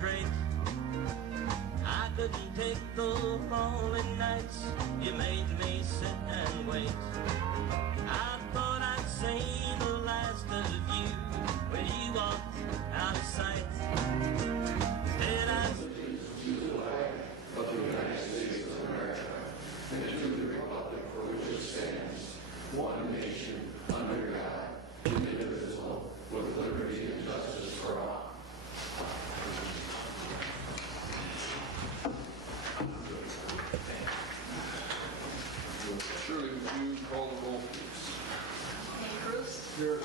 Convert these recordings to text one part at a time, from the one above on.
straight. I couldn't take the lonely nights. You made me sit and wait. I thought I'd seen the last of you when you walked out of sight. Instead I to the flag of the United States of America and to the republic for which it stands, one nation, under God, indivisible, with liberty and justice for all. Shirley, would you call the roll, please? Okay, Cruz. Here.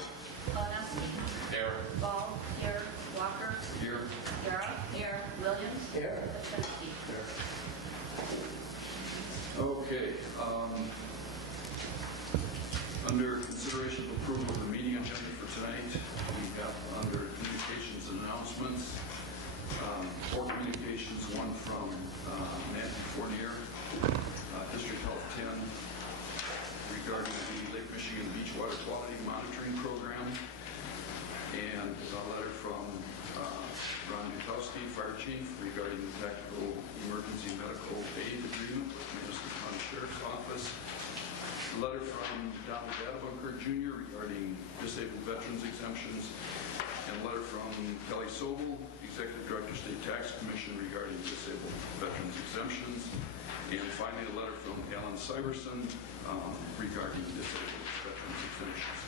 Bonaski. Here. Ball. Here. Walker. Here. Guerra. Here. Williams. Here. Lipinski. Okay. Under consideration of approval of the meeting agenda for tonight, we have under communications and announcements, 4 communications, one from Nancy Fournier, District Health 10, regarding the Lake Michigan Beach Water Quality Monitoring Program, and a letter from Ron Butowski, Fire Chief, regarding the Tactical Emergency Medical Aid Agreement with the Minnesota County Sheriff's Office. A letter from Donald Dadabunker Jr. regarding disabled veterans exemptions, and a letter from Kelly Sobel, Executive Director, State Tax Commission, regarding disabled veterans exemptions, and finally a letter from Alan Syverson regarding disabled veterans exemptions.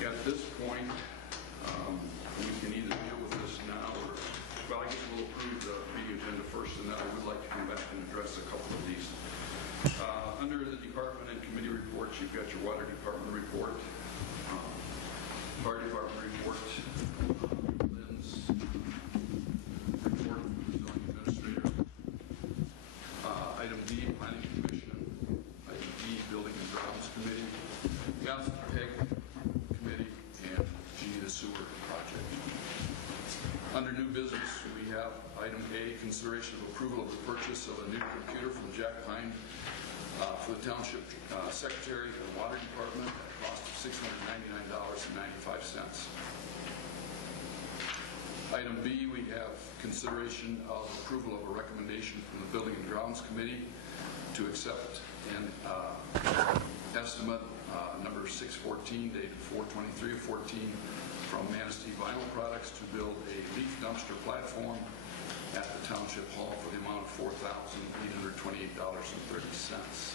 At this point, we can either deal with this now or, well, I guess we'll approve the meeting agenda first, and then I would like to come back and address a couple of these. Under the department and committee reports, you've got your water department report, fire department report, Lynn's report from the zoning administrator, item D, planning commission, item E, building and grounds committee, F, PEG committee, and G, the sewer project. Under new business, we have item A, consideration of approval of the purchase of a new computer from Jack Pine for the Township Secretary of the Water Department at a cost of $699.95. Item B, we have consideration of approval of a recommendation from the Building and Grounds Committee to accept an estimate number 614 dated 4/23/14 from Manistee Vinyl Products to build a leaf dumpster platform at the Township Hall for the amount of $4,828.30.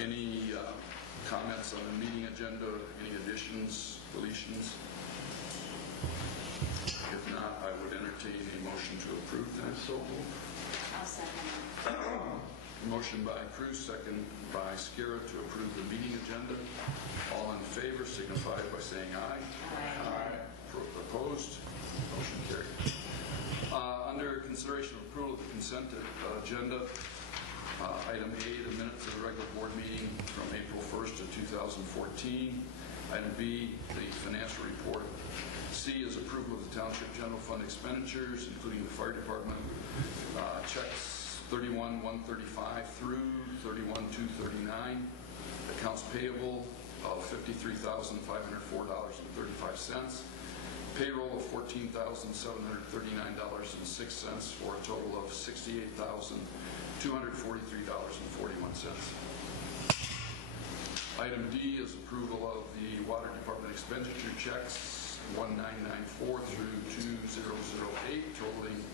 Any comments on the meeting agenda? Any additions, deletions? If not, I would entertain a motion to approve that. So moved. I'll second. Motion by Cruz, second by Skira to approve the meeting agenda. All in favor signify by saying aye. Aye. Opposed? Motion carried. Under consideration of approval of the consent agenda, item A, the minutes of the regular board meeting from April 1st of 2014. Item B, the financial report. C is approval of the Township General Fund expenditures, including the fire department checks 31,135 through 31,239. Accounts payable of $53,504.35. Payroll of $14,739.06 for a total of $68,243.41. Item D is approval of the Water Department expenditure checks 1994 through 2008, totaling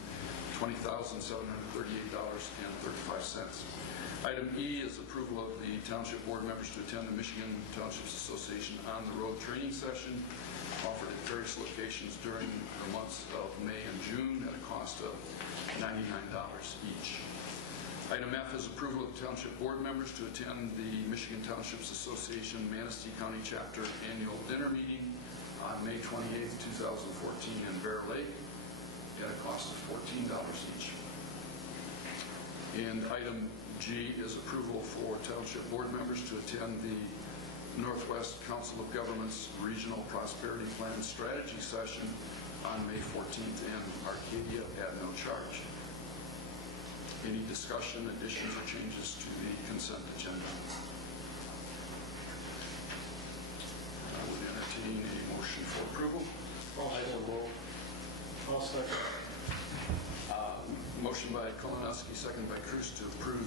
$20,738.35. Item E is approval of the Township Board members to attend the Michigan Townships Association on the road training session offered at various locations during the months of May and June at a cost of $99 each. Item F is approval of Township Board members to attend the Michigan Townships Association Manistee County Chapter annual dinner meeting on May 28, 2014 in Bear Lake at a cost of $14 each. And item G is approval for Township Board members to attend the Northwest Council of Governments Regional Prosperity Plan Strategy Session on May 14th in Arcadia at no charge. Any discussion, additions, or changes to the consent agenda?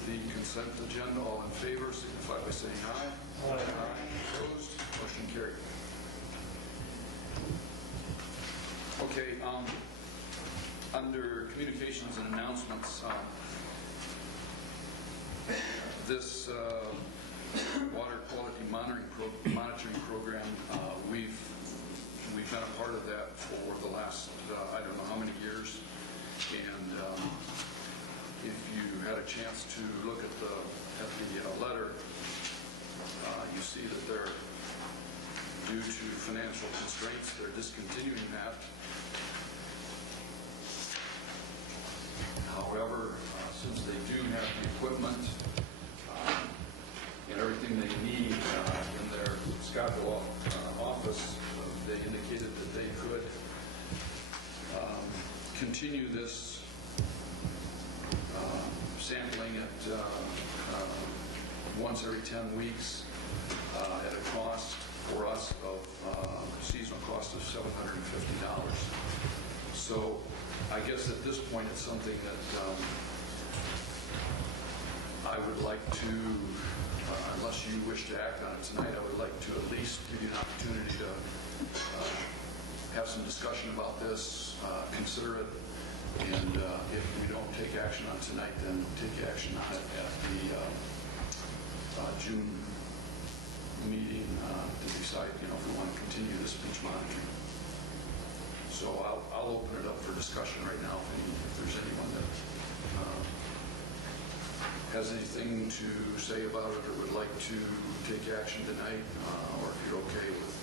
the consent agenda. All in favor, signify by saying aye. Aye. Opposed? Motion carried. Okay, under communications and announcements, this water quality monitoring program, we've been a part of that for the last I don't know how many years, and if you had a chance to look at the letter, you see that they're, due to financial constraints, they're discontinuing that. However, since they do have the equipment and everything they need in their Scottsdale office, they indicated that they could continue this sampling at once every 10 weeks at a cost for us of seasonal cost of $750. So I guess at this point it's something that I would like to, unless you wish to act on it tonight, I would like to at least give you an opportunity to have some discussion about this, consider it, and if we don't take action on it tonight, then take action on it at the June meeting to decide, if we want to continue this beach monitoring. So I'll open it up for discussion right now if there's anyone that has anything to say about it or would like to take action tonight, or if you're okay with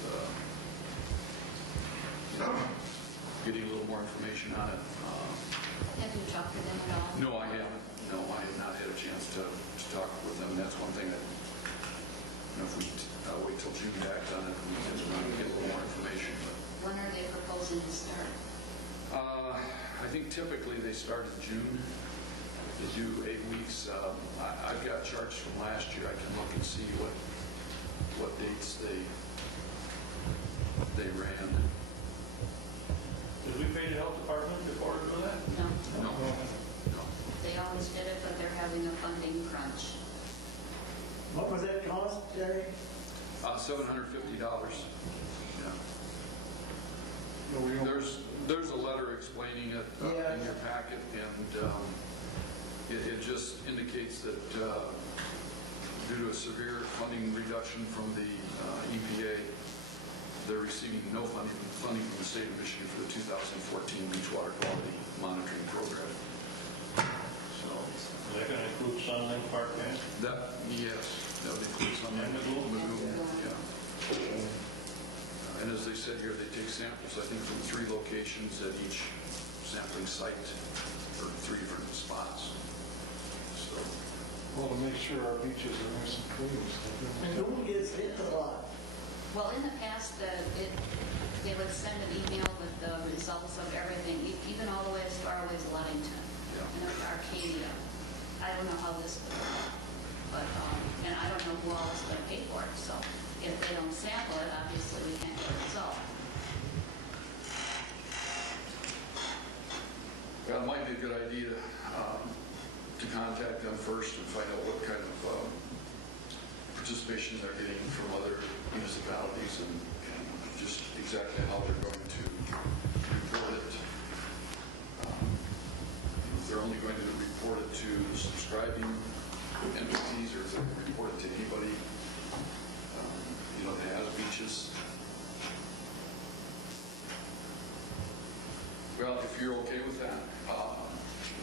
getting a little more information on it. Have you talked to them at all? No, I haven't. No, I have not had a chance to talk with them. That's one thing that, if we wait till June to act on it, we can get a little more information. But When are they proposing to start? I think typically they start in June. They do 8 weeks. I've got charts from last year. I can look and see what dates they ran. Did we pay the health department before we do that? No. No. They always did it, but they're having a funding crunch. What was that cost, Jerry? $750. Yeah. There's a letter explaining it in your packet, and it just indicates that due to a severe funding reduction from the EPA, they're receiving no funding from the state of Michigan for the 2014 beach water quality monitoring program. So Is that going to include Sunland Park, man? yes, that would include some And Magoo? yeah. And as they said here, they take samples, I think, from 3 locations at each sampling site, or 3 different spots. So, Well, to make sure our beaches are nice and clean. And who gets hit a lot? Well, in the past, they would send an email with the results of everything, even all the way as far away as Ludington and up to Arcadia. I don't know how this would work, but and I don't know who else is going to pay for it. So if they don't sample it, obviously we can't get a result. well, it might be a good idea to contact them first and find out what kind of participation they're getting from other municipalities and just exactly how they're going to report it. If they're only going to report it to the subscribing entities, or if they're going to report it to anybody, that has beaches. Well, if you're okay with that,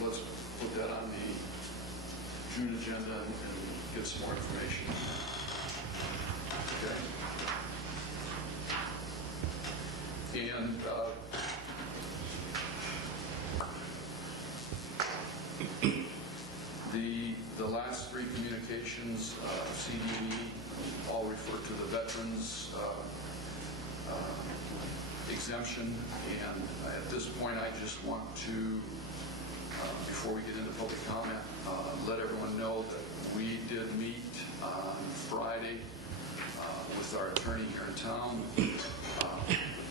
let's put that on the June agenda and get some more information. Okay. And the last 3 communications, CDE, all refer to the veterans exemption, and at this point I just want to, before we get into public comment, let everyone know that we did meet on Friday with our attorney here in town, the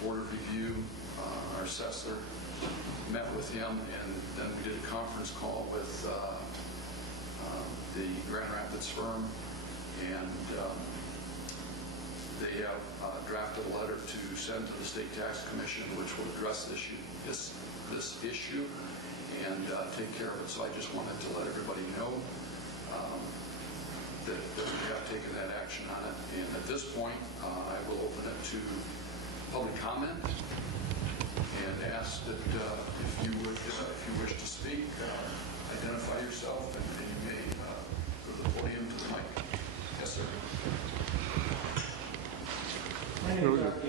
Board of Review, our assessor, met with him, and then we did a conference call with the Grand Rapids firm, and they have drafted a letter to send to the State Tax Commission, which will address this issue and take care of it. So I just wanted to let everybody know that we have taken that action on it. And at this point, I will open it to public comment and ask that if you wish to speak, identify yourself, and you may go to the podium to the mic. Yes, sir.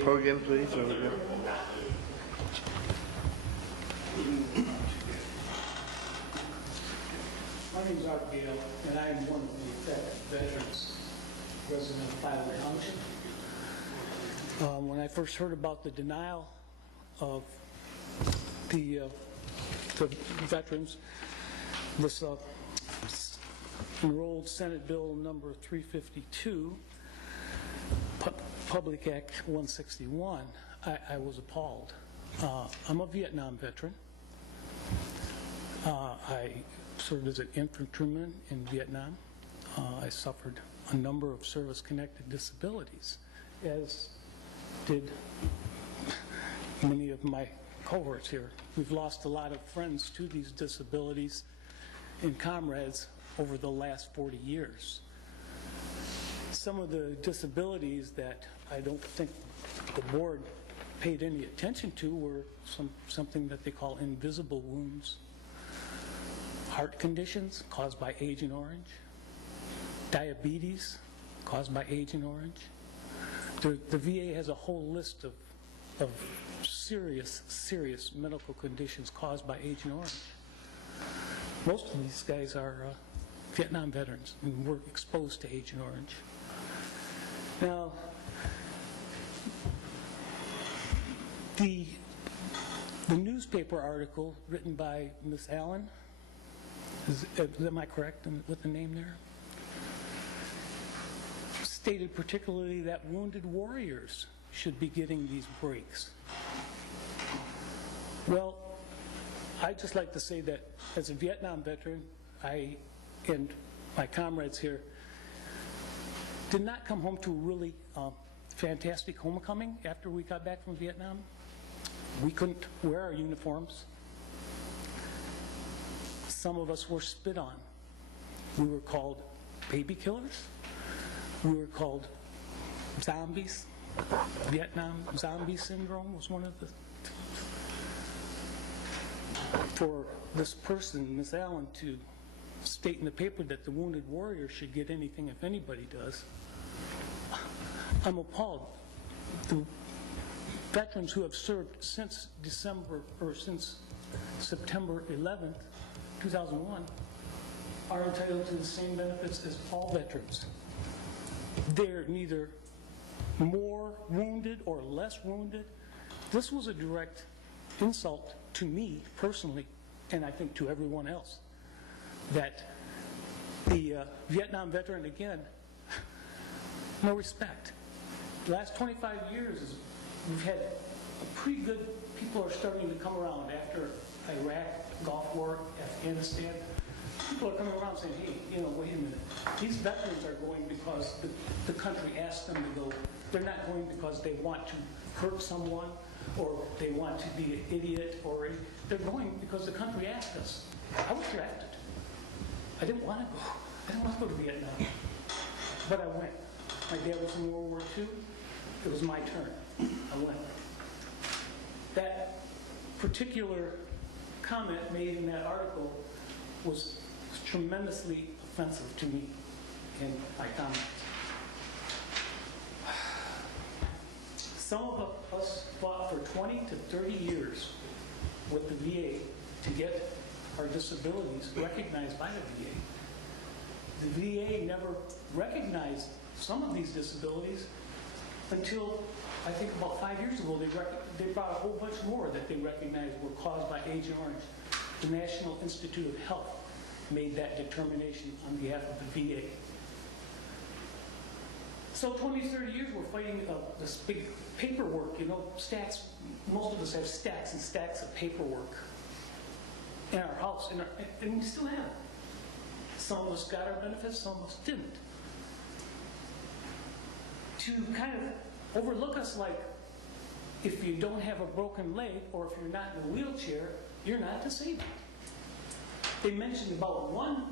Podium, please, over there. My name is Art Gale, and I am one of the veterans resident of Charter Township. When I first heard about the denial of the veterans, this enrolled Senate Bill number 352, Public Act 161, I was appalled. I'm a Vietnam veteran. I served as an infantryman in Vietnam. I suffered a number of service-connected disabilities, as did many of my cohorts here. We've lost a lot of friends to these disabilities and comrades over the last 40 years. Some of the disabilities that I don't think the board paid any attention to were something that they call invisible wounds, heart conditions caused by Agent Orange, diabetes caused by Agent Orange. The VA has a whole list of serious medical conditions caused by Agent Orange. Most of these guys are Vietnam veterans and were exposed to Agent Orange. Now, the newspaper article written by Miss Allen, am I correct with the name there? Stated particularly that wounded warriors should be getting these breaks. Well, I'd just like to say that as a Vietnam veteran, I and my comrades here did not come home to a really fantastic homecoming after we got back from Vietnam. We couldn't wear our uniforms. Some of us were spit on. We were called baby killers. We were called zombies. Vietnam zombie syndrome was one of the... For this person, Miss Allen, to state in the paper that the wounded warrior should get anything if anybody does, I'm appalled. The veterans who have served since September 11th, 2001, are entitled to the same benefits as all veterans. They're neither more wounded or less wounded. This was a direct insult to me personally, and I think to everyone else, that the Vietnam veteran, again, no respect. The last 25 years, we've had a pretty good, people are starting to come around after Iraq, Gulf War, Afghanistan. People are coming around saying, hey, wait a minute. These veterans are going because the country asked them to go. They're not going because they want to hurt someone or they want to be an idiot, or they're going because the country asked us. I was drafted. I didn't want to go. I didn't want to go to Vietnam. But I went. My dad was in World War II. It was my turn. I went. That particular comment made in that article was tremendously offensive to me in my comments. Some of us fought for 20 to 30 years with the VA to get our disabilities recognized by the VA. The VA never recognized some of these disabilities until, I think about 5 years ago, they brought a whole bunch more that they recognized were caused by Agent Orange. The National Institute of Health made that determination on behalf of the VA. So 20, 30 years we're fighting this big paperwork, stacks. Most of us have stacks and stacks of paperwork in our house, and we still have it. Some of us got our benefits, some of us didn't. To kind of overlook us like if you don't have a broken leg or if you're not in a wheelchair, you're not disabled. They mentioned about one,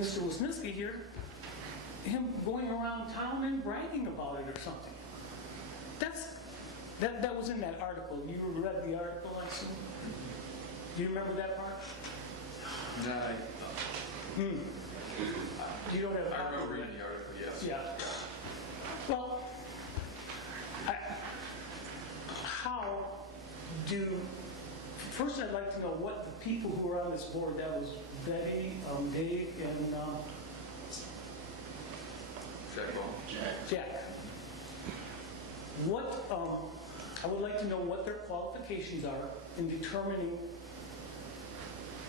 Mr. Wisniewski here, him going around town and bragging about it or something. That was in that article. You read the article, I assume? Do you remember that part? No, You don't have a I copy remember of it? reading the article, yes. Yeah. Well, first I'd like to know what the people who were on this board, that was Betty, Dave, and Jack. I would like to know what their qualifications are in determining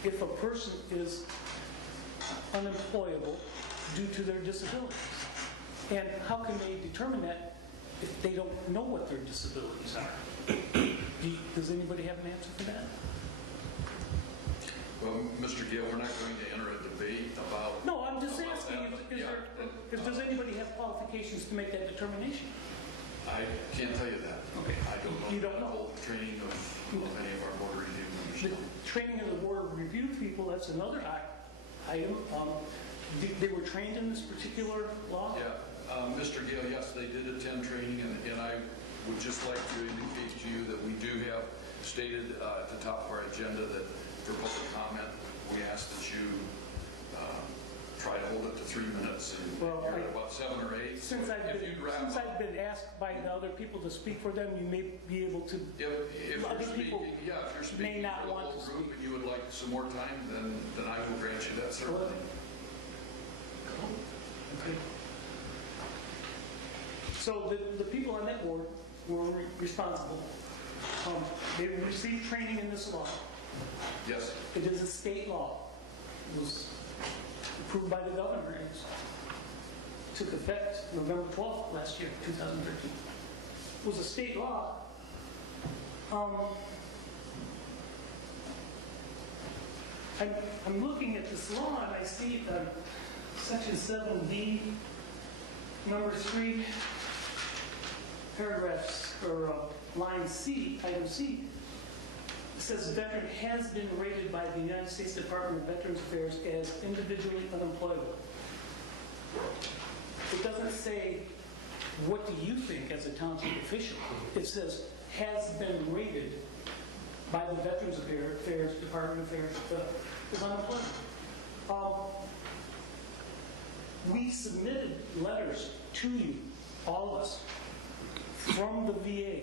if a person is unemployable due to their disabilities. And how can they determine that if they don't know what their disabilities are? Does anybody have an answer for that? Well, Mr. Gill, we're not going to enter a debate about... No, I'm just about asking, that, does anybody have qualifications to make that determination? I can't tell you that. Okay. I don't know. You don't know? The whole training of any of our board review The members. training of the board of review people, that's another item. They were trained in this particular law? Yeah. Mr. Gill, yes, they did attend training, and I would just like to indicate to you that we do have stated at the top of our agenda that for public comment, we ask that you try to hold it to 3 minutes, and Well, you're at about 7 or 8. Since I've been asked by the other people to speak for them, you may be able to. If other you're people speaking, if you're may speaking not for the want whole to group speak. and you would like some more time, then I will grant you that certainly. Okay. So the people on that board were responsible. They received training in this law. Yes. It is a state law. It was approved by the governor and took effect November 12th last year, 2013. It was a state law. I'm looking at this law and I see Section 7D, number 3, paragraphs, or line C, item C. It says veteran has been rated by the United States Department of Veterans Affairs as individually unemployable. It doesn't say, what do you think as a township official? It says, has been rated by the Veterans Affairs, Department of Affairs as unemployable. We submitted letters to you, all of us, from the VA,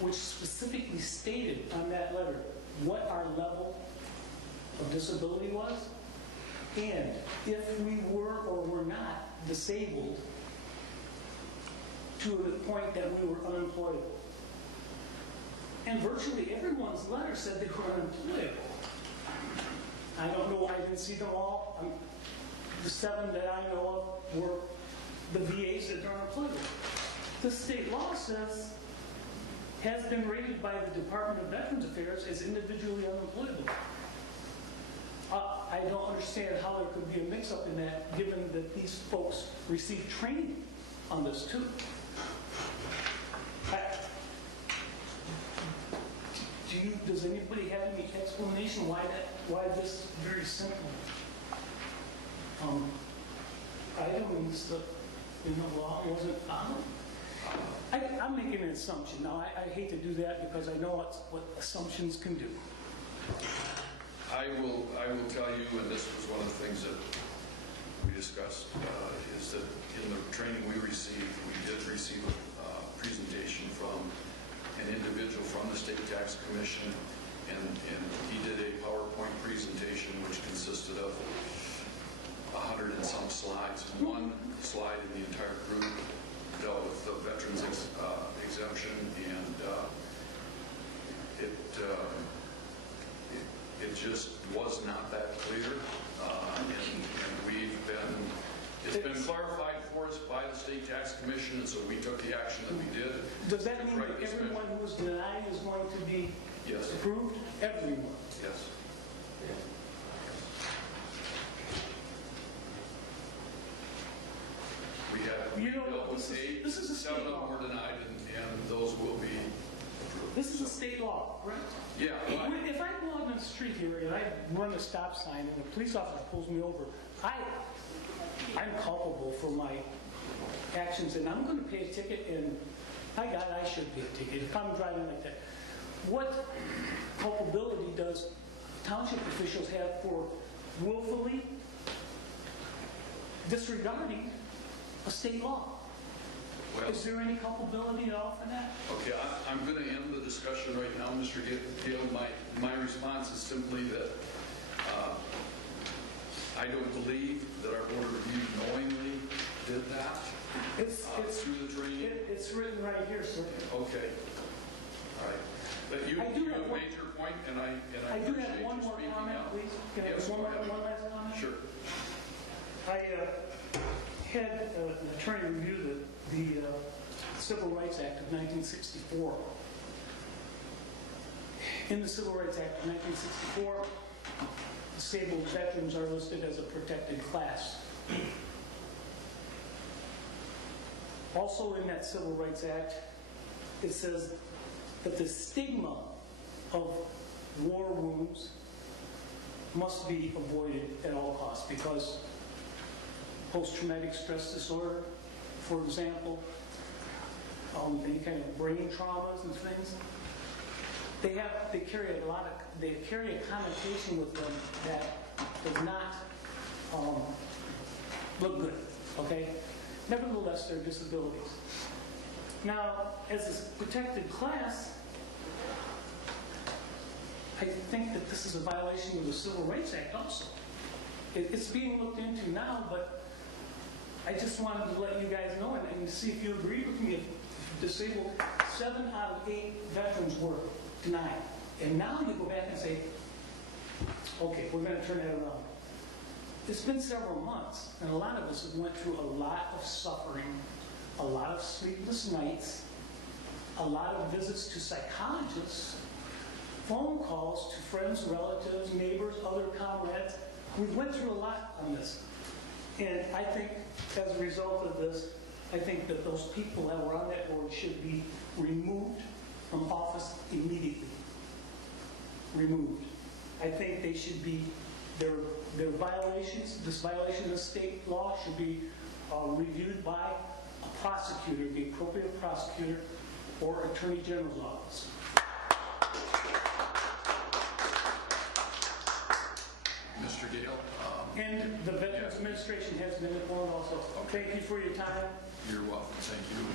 which specifically stated on that letter what our level of disability was, and if we were or were not disabled to the point that we were unemployable. And virtually everyone's letter said they were unemployable. I don't know why I didn't see them all. The 7 that I know of were the VAs that are unemployable. The state law says has been rated by the Department of Veterans Affairs as individually unemployable. I don't understand how there could be a mix-up in that, given that these folks received training on this too. Does anybody have any explanation why this very simple item in the law wasn't followed? I'm making an assumption. Now, I hate to do that because I know what assumptions can do. I will tell you, and this was one of the things that we discussed, is that in the training we received, we did receive a presentation from an individual from the State Tax Commission, and he did a PowerPoint presentation which consisted of 100 and some slides. One slide in the entire group dealt with the veterans exemption, and it just was not that clear, and it's been clarified for us by the State Tax Commission, and so we took the action that we did. Does that mean that everyone who was denied is going to be approved? Everyone? Yes. You know, dealt with this is- 8. this is a state 7 of them law. were denied, and those will be approved. This is a state law, correct? Yeah, well, If I go out on the street here and I run a stop sign and a police officer pulls me over, I'm culpable for my actions and I'm going to pay a ticket, and by God, I should pay a ticket if I'm driving like that. What culpability does township officials have for willfully disregarding a state law? well, Is there any culpability at all for that? okay, I'm going to end the discussion right now, Mr. Gale. My response is simply that I don't believe that our board of review knowingly did that It's through the training. It's written right here, sir. Okay, all right. But you I do have have one- made your point, and I I do appreciate have you one more speaking comment, out. please. Can I Yes, have go ahead. one last comment? Sure. I had an attorney review the Civil Rights Act of 1964. In the Civil Rights Act of 1964, disabled veterans are listed as a protected class. Also in that Civil Rights Act, it says that the stigma of war wounds must be avoided at all costs, because post-traumatic stress disorder, for example, any kind of brain traumas and things, they carry a connotation with them that does not look good, okay? Nevertheless, they're disabilities. Now, as a protected class, I think that this is a violation of the Civil Rights Act also. It's being looked into now, but I just wanted to let you guys know and see if you agree with me. If disabled, 7 out of 8 veterans were denied. And now you go back and say, okay, we're going to turn that around. It's been several months, and a lot of us have went through a lot of suffering, a lot of sleepless nights, a lot of visits to psychologists, phone calls to friends, relatives, neighbors, other comrades. We went through a lot on this. And I think as a result of this, I think that those people that were on that board should be removed from office immediately. Removed. I think they should be, their violations, this violation of state law should be reviewed by a prosecutor, the appropriate prosecutor, or Attorney General's office. Mr. Gale, And the Veterans Administration has been informed also. Thank you for your time. you're welcome. Thank you.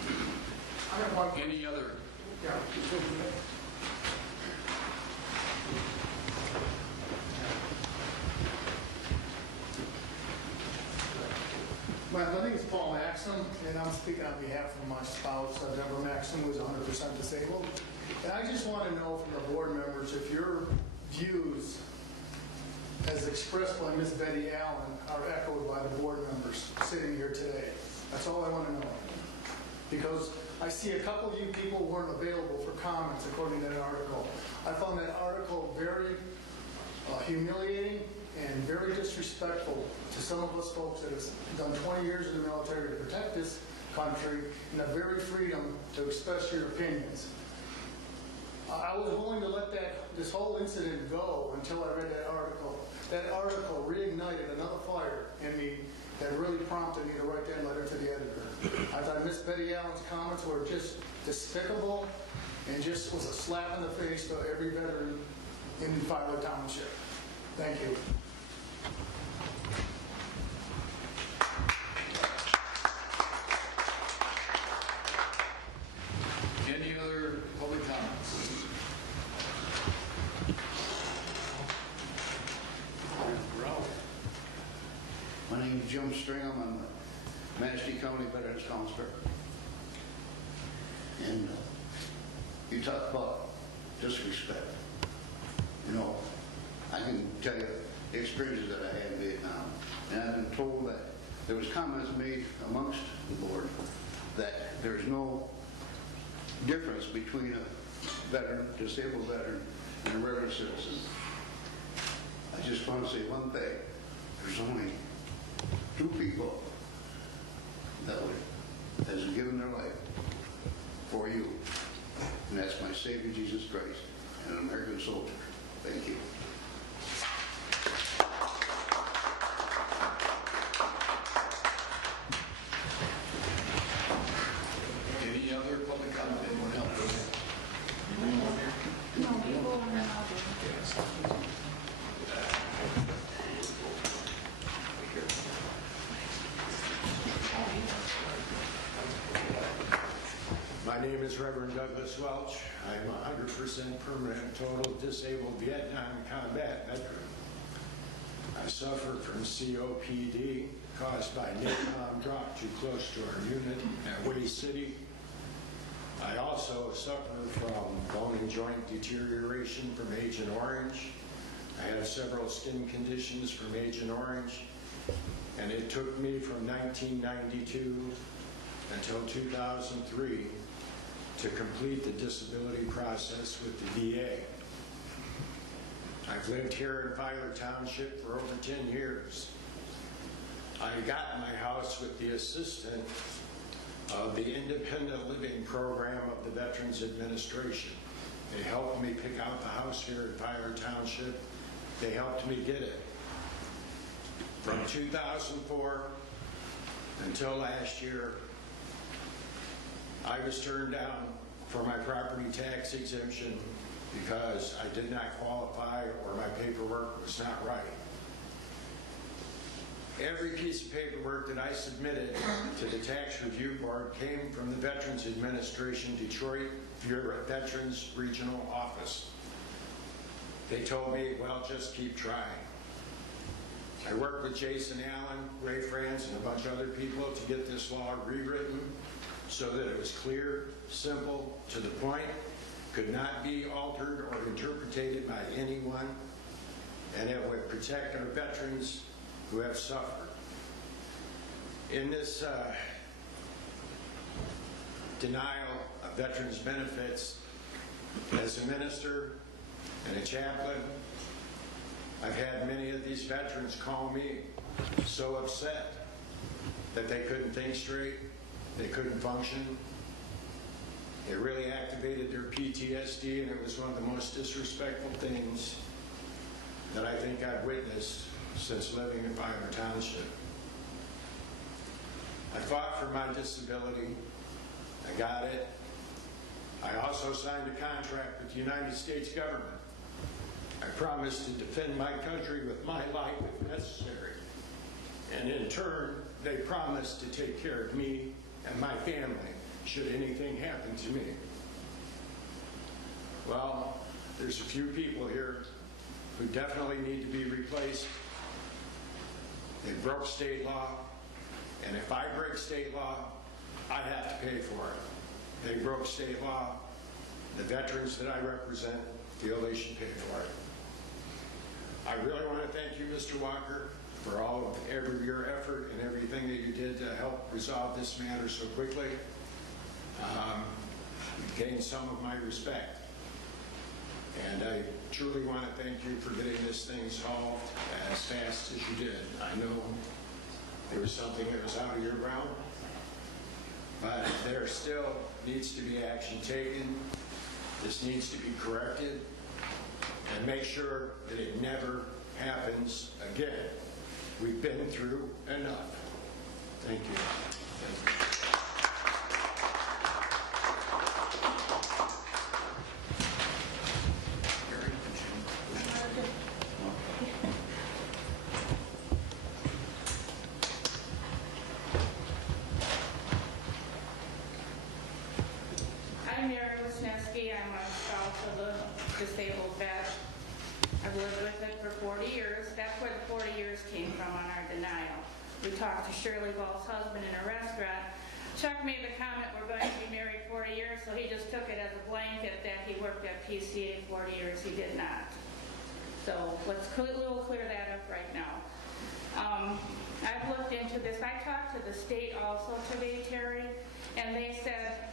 I have one. Any other? Yeah. My name is Paul Maxim, and I'm speaking on behalf of my spouse, Deborah Maxim, who is 100% disabled. And I just want to know from the board members if your views, as expressed by Ms. Betty Allen, are echoed by the board members sitting here today. That's all I want to know. Because I see a couple of you people weren't available for comments according to that article. I found that article very humiliating and very disrespectful to some of us folks that have done 20 years in the military to protect this country and the very freedom to express your opinions. I was willing to let this whole incident go until I read that article. That article reignited another fire in me that really prompted me to write that letter to the editor. I thought Miss Betty Allen's comments were just despicable and just was a slap in the face to every veteran in Filer Township. Thank you. Any other public comments? My name is Jim Stringham. I'm a Manistee County Veterans Counselor. And you talk about disrespect. You know, I can tell you the experiences that I had in Vietnam. And I've been told that there was comments made amongst the board that there's no difference between a veteran, disabled veteran, and a regular citizen. I just want to say one thing. There's only 2 people that would has given their life for you. And that's my Savior, Jesus Christ, and an American soldier. Thank you. Any other public comment? Anyone else? No, we go on and over. My name is Reverend Douglas Welch. I'm a 100% permanent total disabled Vietnam combat veteran. I suffer from COPD caused by napalm drop too close to our unit at Way City. I also suffer from bone and joint deterioration from Agent Orange. I have several skin conditions from Agent Orange, and it took me from 1992 until 2003 to complete the disability process with the VA. I've lived here in Charter Township for over 10 years. I got my house with the assistance of the independent living program of the Veterans Administration. They helped me pick out the house here in Charter Township. They helped me get it. From 2004 until last year, I was turned down for my property tax exemption because I did not qualify or my paperwork was not right. Every piece of paperwork that I submitted to the Tax Review Board came from the Veterans Administration Detroit Veterans Regional Office. They told me, well, just keep trying. I worked with Jason Allen, Ray Franz, and a bunch of other people to get this law rewritten so that it was clear, simple, to the point, could not be altered or interpreted by anyone, and it would protect our veterans who have suffered. In this denial of veterans benefits, as a minister and a chaplain, I've had many of these veterans call me so upset that they couldn't think straight, they couldn't function. It really activated their PTSD, and it was one of the most disrespectful things that I think I've witnessed since living in Charter Township. I fought for my disability. I got it. I also signed a contract with the United States government. I promised to defend my country with my life if necessary. And in turn, they promised to take care of me and my family should anything happen to me. Well, there's a few people here who definitely need to be replaced. They broke state law, and if I break state law, I have to pay for it. They broke state law. The veterans that I represent feel they should pay for it. I really want to thank you, Mr. Walker, for all of your effort and everything that you did to help resolve this matter so quickly. You gained some of my respect. And I truly want to thank you for getting this thing solved as fast as you did. I know there was something that was out of your realm, but there still needs to be action taken. This needs to be corrected, and make sure that it never happens again. We've been through enough. Thank you. I'm Mary Wisniewski. I'm a spouse of a disabled vet. I've lived with it for 40 years. That's where the 40 years came from on our denial. We talked to Shirley Ball's husband in a restaurant. Chuck made the comment, we're going to be married 40 years, so he just took it as a blanket that he worked at PCA 40 years. He did not. So let's clear that up right now. I've looked into this. I talked to the state also today, Terry, and they said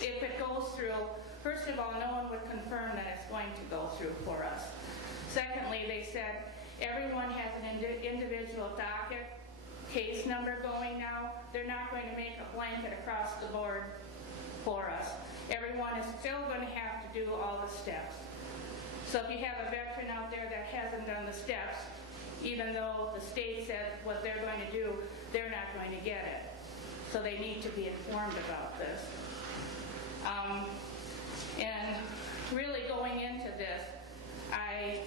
if it goes through, first of all, no one would confirm that it's going to go through for us. Secondly, they said everyone has an individual docket case number going now. They're not going to make a blanket across the board for us. Everyone is still going to have to do all the steps. So if you have a veteran out there that hasn't done the steps, even though the state said what they're going to do, they're not going to get it. So they need to be informed about this. And really going into this, I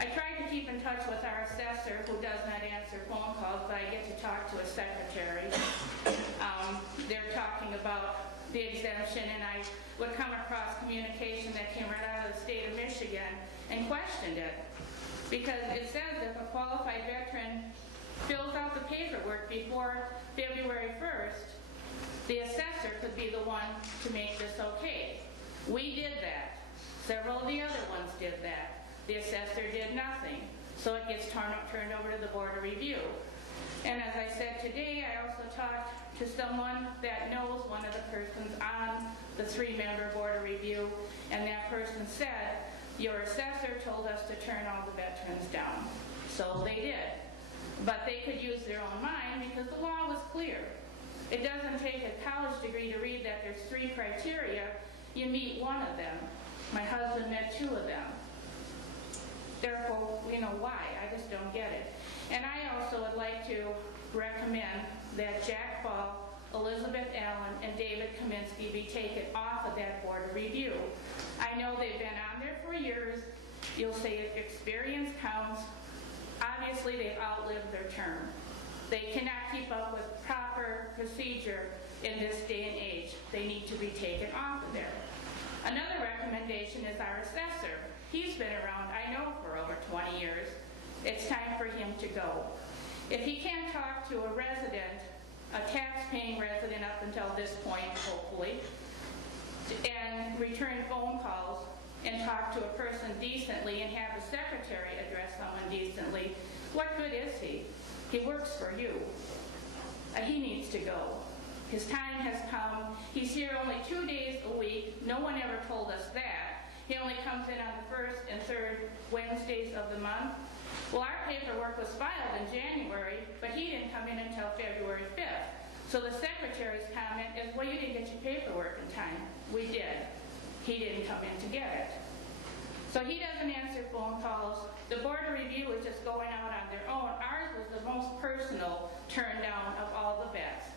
tried to keep in touch with our assessor, who does not answer phone calls, but I get to talk to a secretary. They're talking about the exemption, and I would come across communication that came right out of the state of Michigan and questioned it. Because it says if a qualified veteran fills out the paperwork before February 1st, the assessor could be the one to make this okay. We did that. Several of the other ones did that. The assessor did nothing. So it gets turned over to the Board of Review. And as I said today, I also talked to someone that knows one of the persons on the 3-member Board of Review, and that person said, your assessor told us to turn all the veterans down. So they did. But they could use their own mind because the law was clear. It doesn't take a college degree to read that there's 3 criteria. You meet one of them. My husband met 2 of them. Therefore, you know why? I just don't get it. And I also would like to recommend that Jack Ball, Elizabeth Allen, and David Kaminsky be taken off of that Board of Review. I know they've been on there for years. You'll say experience counts. Obviously, they've outlived their term. They cannot keep up with proper procedure in this day and age. They need to be taken off of there. Another recommendation is our assessor. He's been around, I know, for over 20 years. It's time for him to go. If he can't talk to a resident, a tax-paying resident up until this point, hopefully, and return phone calls and talk to a person decently and have the secretary address someone decently, what good is he? He works for you. He needs to go. His time has come. He's here only 2 days a week. No one ever told us that. He only comes in on the 1st and 3rd Wednesdays of the month. Well, our paperwork was filed in January, but he didn't come in until February 5th. So the secretary's comment is, well, you didn't get your paperwork in time. We did. He didn't come in to get it. So he doesn't answer phone calls. The Board of Review is just going out on their own. Ours was the most personal turn down of all the vets.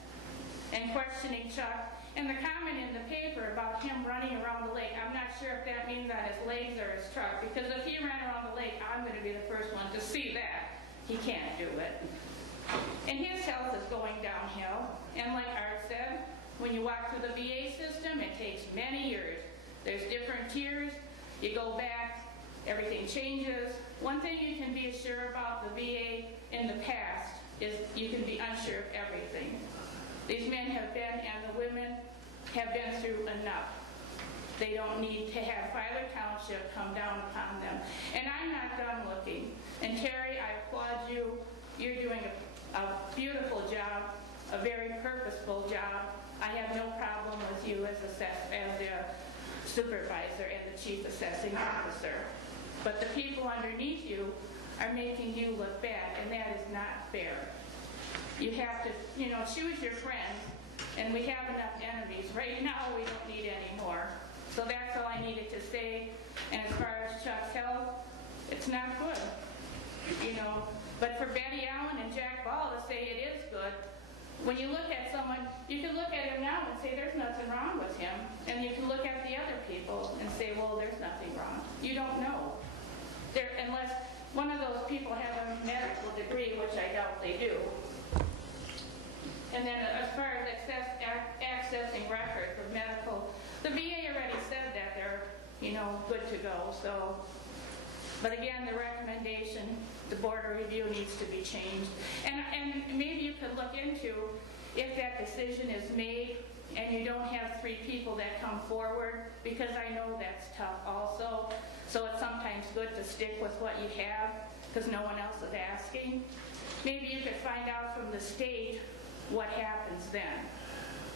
And questioning Chuck, and the comment in the paper about him running around the lake, I'm not sure if that means on his legs or his truck, because if he ran around the lake, I'm going to be the first one to see that. He can't do it. And his health is going downhill. And like Art said, when you walk through the VA system, it takes many years. There's different tiers. You go back, everything changes. One thing you can be sure about the VA in the past is you can be unsure of everything. These men have been, and the women have been through enough. They don't need to have Charter Township come down upon them. And I'm not done looking. And Terry, I applaud you. You're doing a beautiful job, a very purposeful job. I have no problem with you as the supervisor and the chief assessing officer. But the people underneath you are making you look bad, and that is not fair. You have to, choose your friends, and we have enough enemies. Right now, we don't need any more. So that's all I needed to say. And as far as Chuck's health, it's not good. But for Betty Allen and Jack Ball to say it is good, when you look at someone, you can look at him now and say there's nothing wrong with him. And you can look at the other people and say, well, there's nothing wrong. You don't know. Unless one of those people have a medical degree, which I doubt they do. And then as far as accessing records of medical, the VA already said that they're, good to go. So, but again, the recommendation, the Board of Review needs to be changed. And maybe you could look into if that decision is made and you don't have 3 people that come forward, because I know that's tough also. So it's sometimes good to stick with what you have because no one else is asking. Maybe you could find out from the state what happens then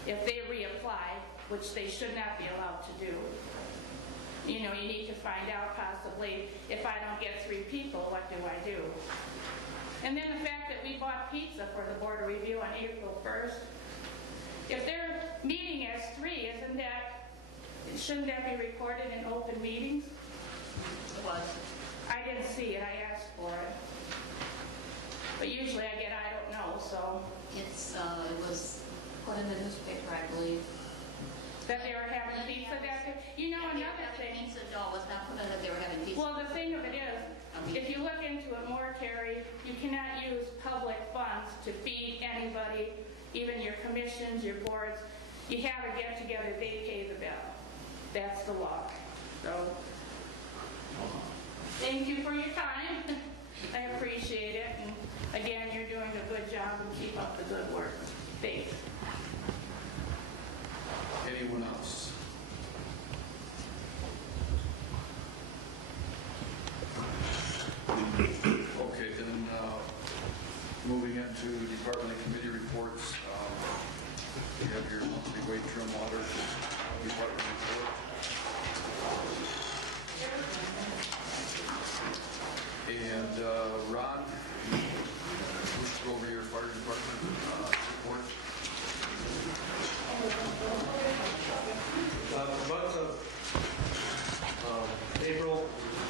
if they reapply, which they should not be allowed to do. You need to find out possibly, if I don't get 3 people, what do I do? And then the fact that we bought pizza for the board of review on April 1st. If they're meeting as 3, shouldn't that be recorded in open meetings? It was. I didn't see it, I asked for it. But usually I get, I don't know, so. It was put in the newspaper, I believe. That they were having pizza that day? You know, another thing. Pizza, no, it was not put in that they were having pizza. Well, the thing of it is, if you look into it more, Terry, you cannot use public funds to feed anybody, even your commissions, your boards. You have a get-together, they pay the bill. That's the law. So, thank you for your time. I appreciate it. And again, you're doing a good job and keep up the good work. Thanks. Anyone else? Okay, then moving into department and committee reports, you have your monthly wage room water department report. And Ron, let's go over your fire department report. The month of April,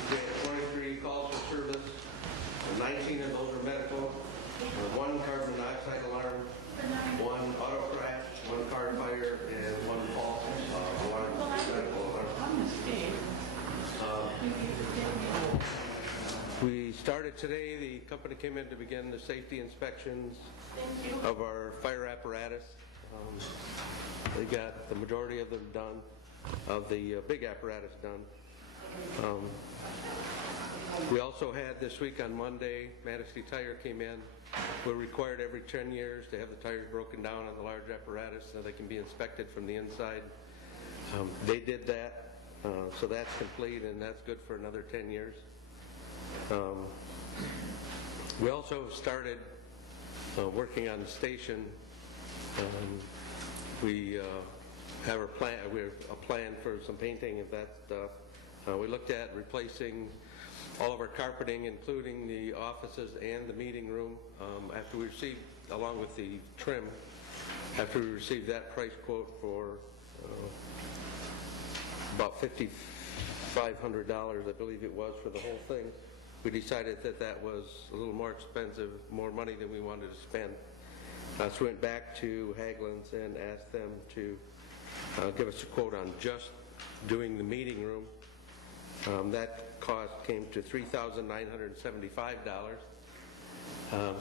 we had 23 calls for service. 19 of those are medical, 1 carbon monoxide alarm, 1 auto crash, 1 car fire, and 1 false alarm, medical alarm. We started today. The company came in to begin the safety inspections of our fire apparatus. They got the majority of them done, of the big apparatus done. We also had this week on Monday, Manistee Tire came in. We're required every 10 years to have the tires broken down on the large apparatus so they can be inspected from the inside. They did that, so that's complete, and that's good for another 10 years. We also started working on the station. We have a plan for some painting of that stuff. We looked at replacing all of our carpeting, including the offices and the meeting room. After we received, along with the trim, after we received that price quote for about $5,500, I believe it was, for the whole thing, we decided that that was a little more expensive, more money than we wanted to spend. So we went back to Haglund's and asked them to give us a quote on just doing the meeting room. That cost came to $3,975.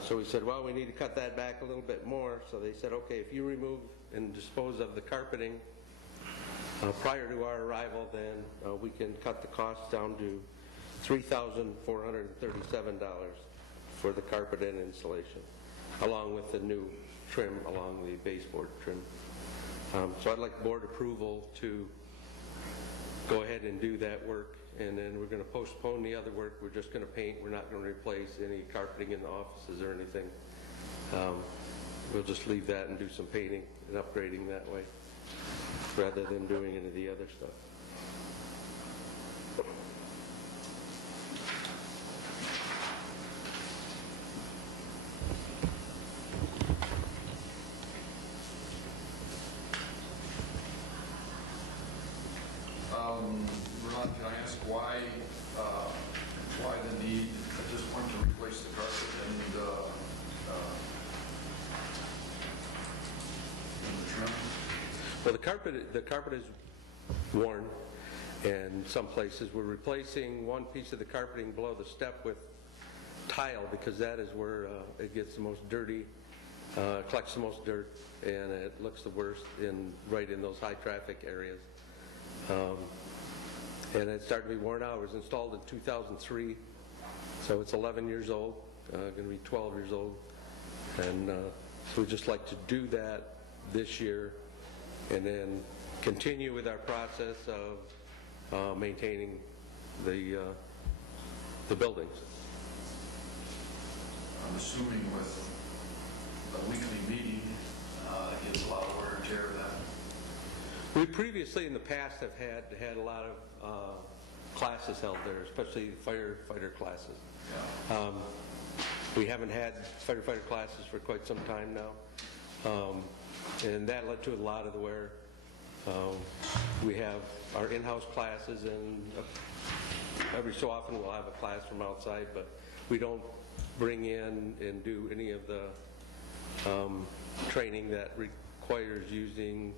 So we said, well, we need to cut that back a little bit more. So they said, okay, if you remove and dispose of the carpeting prior to our arrival, then we can cut the cost down to $3,437 for the carpet and installation, along with the new trim along the baseboard trim. So I'd like board approval to go ahead and do that work, and then we're going to postpone the other work. We're just going to paint. We're not going to replace any carpeting in the offices or anything. We'll just leave that and do some painting and upgrading that way, rather than doing any of the other stuff. Ron, can I ask why the need at this point to replace the carpet and the trim? Well, the carpet is worn, and some places we're replacing one piece of the carpeting below the step with tile, because that is where it gets the most dirty, collects the most dirt, and it looks the worst right in those high traffic areas. And it's starting to be worn out. It was installed in 2003, so it's 11 years old, going to be 12 years old. And so we'd just like to do that this year and then continue with our process of maintaining the buildings. I'm assuming with a weekly meeting, it gets a lot of wear and tear then. We previously in the past have had a lot of classes held there, especially firefighter classes. Yeah. We haven't had firefighter classes for quite some time now, and that led to a lot of the wear. We have our in-house classes, and every so often we'll have a class from outside, but we don't bring in and do any of the training that requires using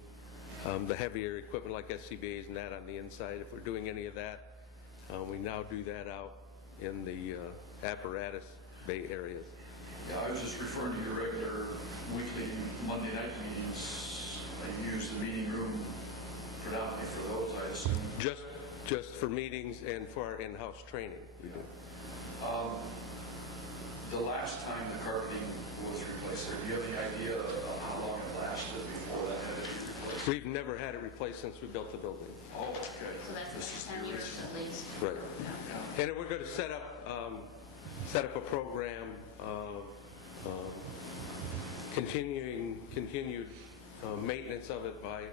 the heavier equipment like SCBAs and that on the inside. If we're doing any of that, we now do that out in the apparatus bay areas. Yeah, I was just referring to your regular weekly Monday night meetings. You use the meeting room predominantly for those, I assume? Just for meetings and for our in-house training, we do. The last time the carpeting was replaced there, do you have any idea of how long it lasted before that had to be replaced? We've never had it replaced since we built the building. Oh, okay. So that's 10 years at least. Right. And we're going to set up a program of continued maintenance of it by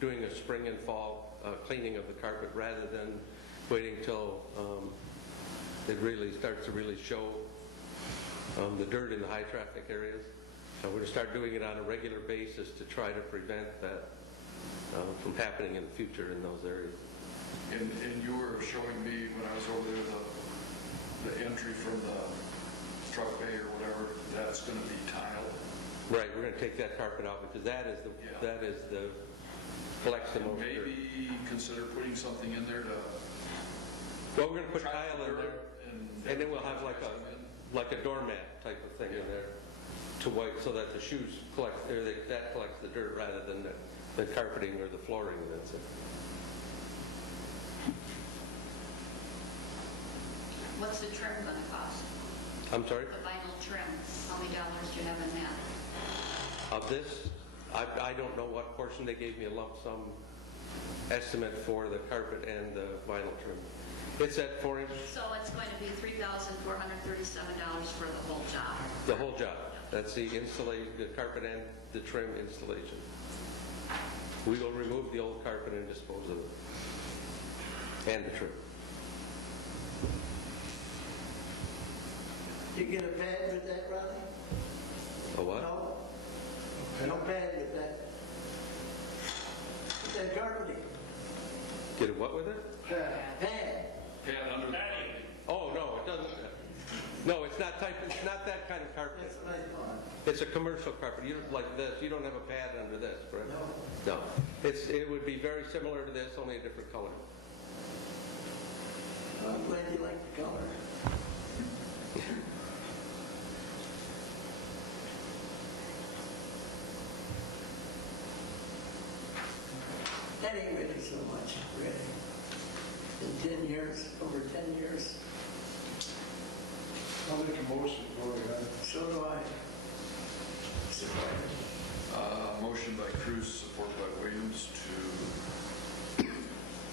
doing a spring and fall cleaning of the carpet rather than waiting till it really starts to really show the dirt in the high traffic areas. We're going to start doing it on a regular basis to try to prevent that from happening in the future in those areas. And you were showing me when I was over there the entry from the truck bay or whatever, that's going to be tiled. Right, we're going to take that carpet out because that is the collects the most dirt. Maybe consider putting something in there to. Well, we're going to put tile in there, and then we'll have like a doormat type of thing in there to wipe so that the shoes collect, or that collects the dirt rather than the carpeting or the flooring that's it. What's the trim going to cost? I'm sorry? The vinyl trim. How many dollars do you have in that? Of this, I don't know what portion. They gave me a lump sum estimate for the carpet and the vinyl trim. It's at 4 inch. So it's going to be $3,437 for the whole job. The whole job. That's the installation, the carpet and the trim installation. We will remove the old carpet and dispose of it. And the trim. You get a pad with that, Ronnie? A what? No? No pad with that. With that carpeting. Get a what with it? Pad. Pad under the carpet. Oh, no, it doesn't. No, it's not that kind of carpet. That's what I thought. It's a commercial carpet. You don't like this. You don't have a pad under this, correct? No. No. It would be very similar to this, only a different color. I'm glad you like the color. That ain't really so much, really. In 10 years, over 10 years. I'll make a motion for it. So do I. Motion by Cruz, support by Williams to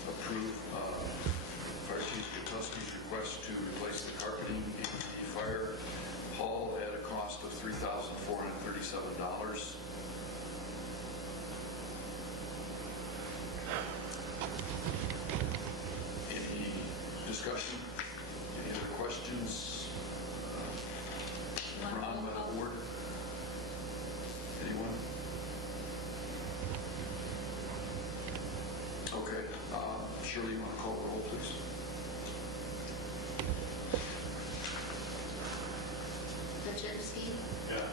approve Fire Chief Gutowski's request to replace the carpeting in the fire hall at a cost of $3,437. Any discussion? Any other questions? Ron, the board? Anyone? Okay. Shirley, you want to call the roll, please? Kaczynski? Yeah.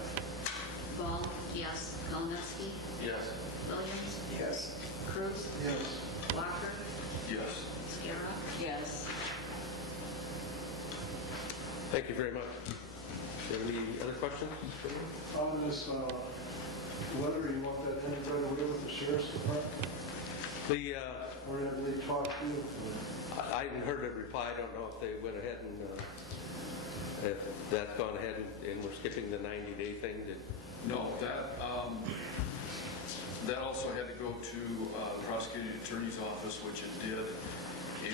Vaughn? Yes. Galnowski? Yes. Williams? Yes. Cruz? Yes. Walker? Yes. Sierra? Yes. Thank you very much. Do you have any other questions? On this letter, you want that thing right away with the sheriff's department? Or have they talked to you? I haven't heard a reply. I don't know if they went ahead and if that's gone ahead and we're skipping the 90-day thing. No, that also had to go to the prosecuting attorney's office, which it did.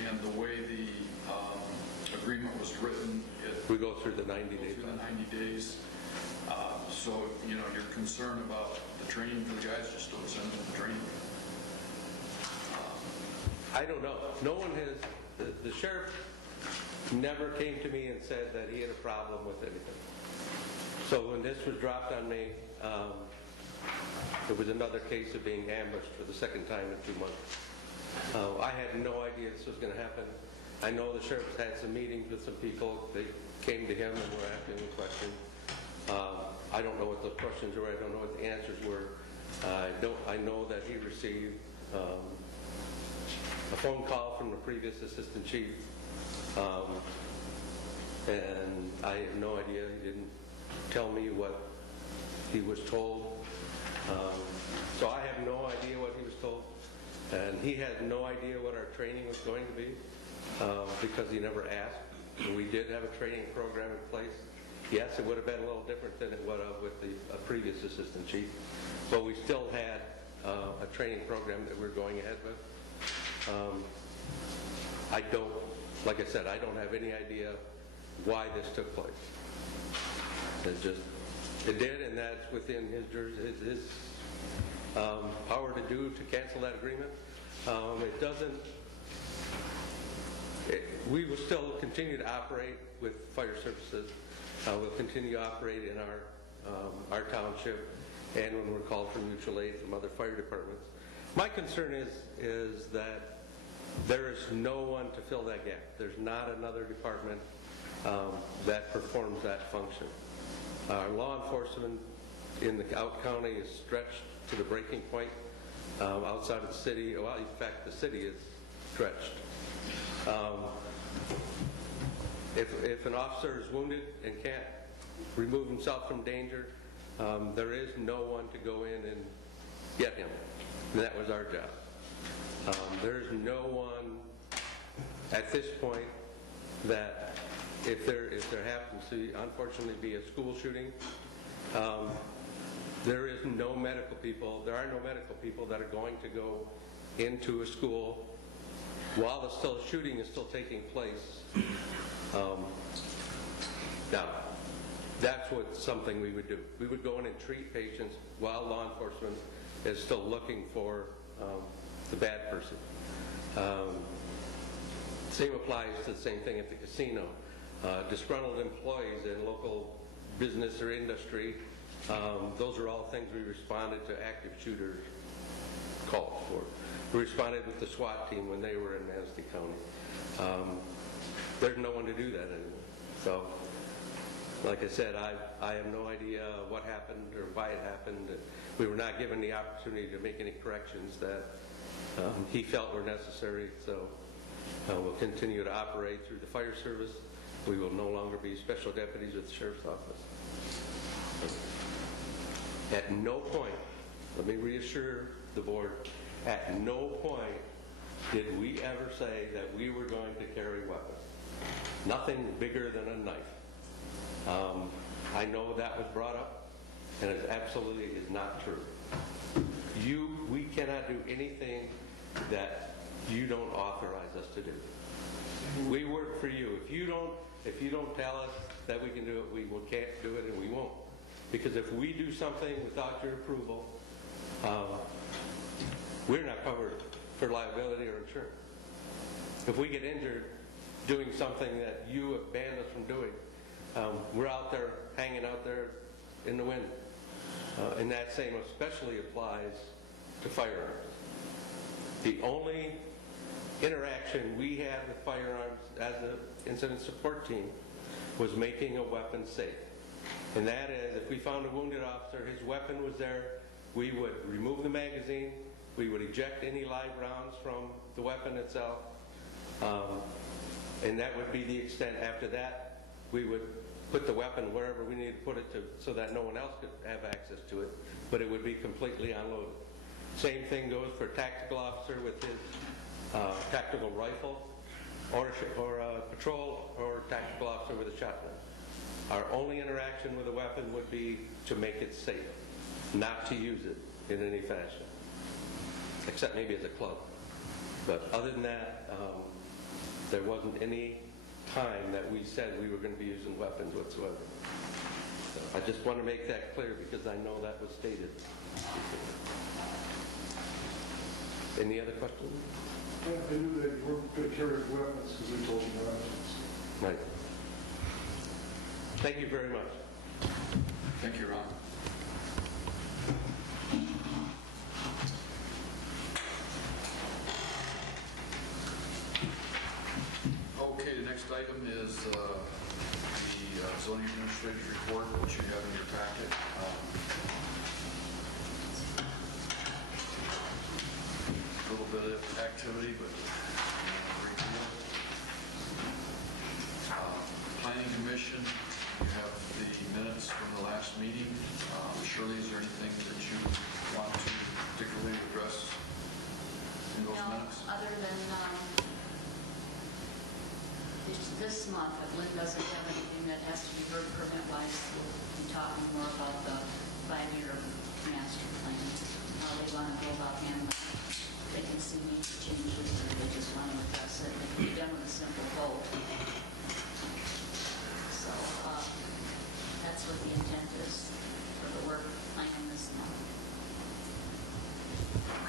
And the way the agreement was written, we go through the 90 days. Through the 90 days. So, you know, you're concerned about the training for the guys, just don't send them the training. I don't know. No one has, the sheriff never came to me and said that he had a problem with anything. So when this was dropped on me, it was another case of being ambushed for the second time in 2 months. I had no idea this was going to happen. I know the sheriff's had some meetings with some people. They came to him and were asking him questions. I don't know what those questions were. I don't know what the answers were. I know that he received a phone call from the previous assistant chief, and I have no idea. He didn't tell me what he was told. So I have no idea what he was told, and he had no idea what our training was going to be because he never asked. We did have a training program in place. Yes, it would have been a little different than it would have with the previous assistant chief, but we still had a training program that we're going ahead with. I don't, like I said, I don't have any idea why this took place. It did, and that's within his power to do to cancel that agreement. It doesn't. We will still continue to operate with fire services. We'll continue to operate in our township, and when we're called for mutual aid from other fire departments. My concern is that there is no one to fill that gap. There's not another department that performs that function. Our law enforcement in the out county is stretched to the breaking point. Outside of the city, well, in fact, the city is stretched. If an officer is wounded and can't remove himself from danger, there is no one to go in and get him. And that was our job. There is no one at this point that if there happens to, unfortunately, be a school shooting, there is no medical people. There are no medical people that are going to go into a school while the shooting is still taking place. Now, that's something we would do. We would go in and treat patients while law enforcement is still looking for the bad person. Same applies to the same thing at the casino. Disgruntled employees in local business or industry, those are all things we responded to active shooter calls for. We responded with the SWAT team when they were in Manistee County. There's no one to do that anymore. So, like I said, I have no idea what happened or why it happened. We were not given the opportunity to make any corrections that he felt were necessary. So we'll continue to operate through the fire service. We will no longer be special deputies with the sheriff's office. At no point, let me reassure the board, at no point did we ever say that we were going to carry weapons. Nothing bigger than a knife. I know that was brought up, and it absolutely is not true. We cannot do anything that you don't authorize us to do. We work for you. If you don't tell us that we can do it, we can't do it, and we won't. Because if we do something without your approval, we're not covered for liability or insurance. If we get injured doing something that you have banned us from doing, we're out there, hanging out there in the wind. And that same especially applies to firearms. The only interaction we had with firearms as an incident support team was making a weapon safe. And that is, if we found a wounded officer, his weapon was there, we would remove the magazine, we would eject any live rounds from the weapon itself, and that would be the extent. After that, we would put the weapon wherever we needed to put it to so that no one else could have access to it, but it would be completely unloaded. Same thing goes for a tactical officer with his tactical rifle, or a patrol or tactical officer with a shotgun. Our only interaction with a weapon would be to make it safe, not to use it in any fashion, except maybe as a club. But other than that, there wasn't any time that we said we were going to be using weapons whatsoever. So I just want to make that clear because I know that was stated. Any other questions? I knew that you weren't going to carry weapons because we told you not. Right. Thank you very much. Thank you, Ron. Okay, the next item is the zoning administrator's report, which you have in your packet. A little bit of activity, but not a great deal. Planning Commission, you have the minutes from the last meeting. Shirley, is there anything that you want to particularly address in those minutes? Other than this month, if Lynn doesn't have anything that has to be heard permit-wise, we'll be talking more about the 5-year master plan, how they want to go about handling it. They can see me changes, or they just want to address it. It can be done with a simple vote. So that's what the intent is for the work plan this month.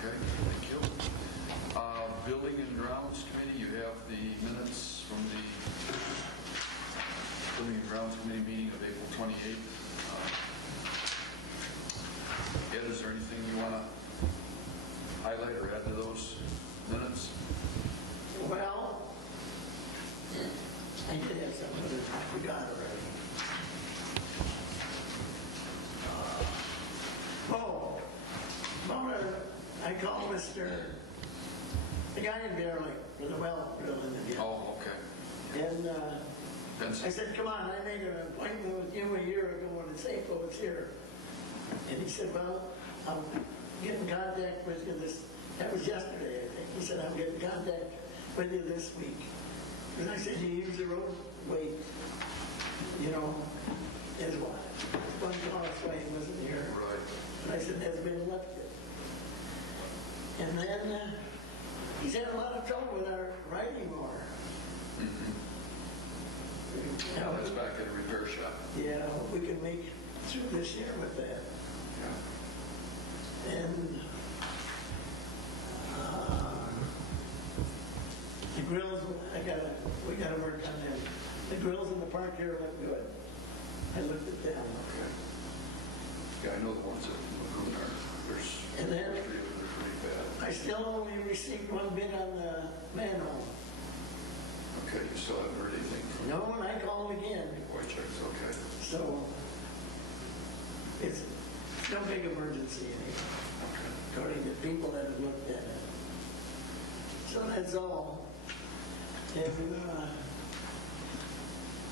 Okay, thank you. Building and Grounds Committee, you have the minutes from the Building and Grounds Committee meeting of April 28th. Ed, is there anything you want to highlight or add to those minutes? Well, I did have some others I forgot already. I called the guy in Bear Lake for the well drilling again. Oh, okay. And Benson. I said, come on, I made an appointment with you a year ago when it's April, it's here. And he said, well, I'll get in contact with you that was yesterday, I think. He said, I'll get in contact with you this week. And I said, you use the road weight, as what? One causeway wasn't here. Right. And I said, that's been lifted. And then he's had a lot of trouble with our riding mower. Mm-hmm. Now that's back at a repair shop. Yeah, we can make it through this year with that. Yeah. And the grills, we gotta work on them. The grills in the park here look good. I looked at them. Okay. Yeah, I know the ones at Lagoon are, there's And then three of them that are pretty bad. I still only received one bid on the manhole. Okay, you still haven't heard anything from No, and I called again. Wojciech's, okay. So it's no big emergency anymore, Okay. according to people that have looked at it. So that's all. And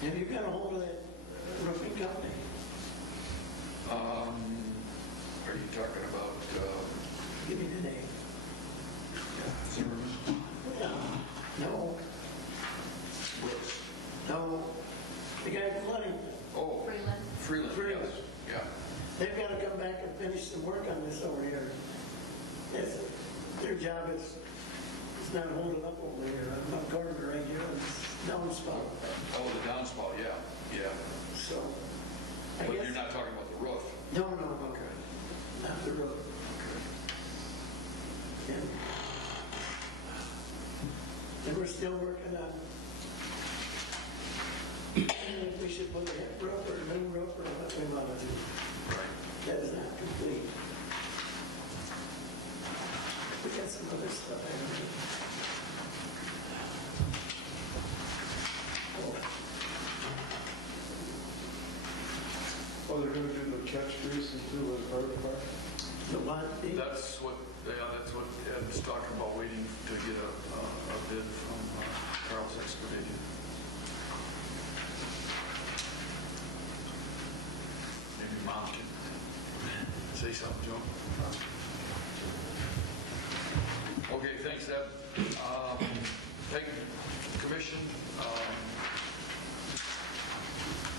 have you got a hold of that roofing company? Are you talking about, Give me the name. Zimmerman? No. Brooks? No. The guy from Ludington. Oh. Freeland? Freeland. Yes. Yeah. They've got to come back and finish some work on this over here. Their job is not holding up over here. I'm on corner right here. It's downspout. Oh, the downspout, yeah, yeah. So, I But guess. you're not talking about the roof? No. Okay. Not the road. Okay. And we're still working on if we should put a hip roof or a new roof or what we want to do. Right. That is not complete. We got some other stuff I don't Oh, they're gonna do the catch basin too with fire department? The what? That's what Ed was talking about, waiting to get a bid from Carl's Excavating. Maybe Mom can say something to him. Okay, thanks, Ed. Thank you, Commission.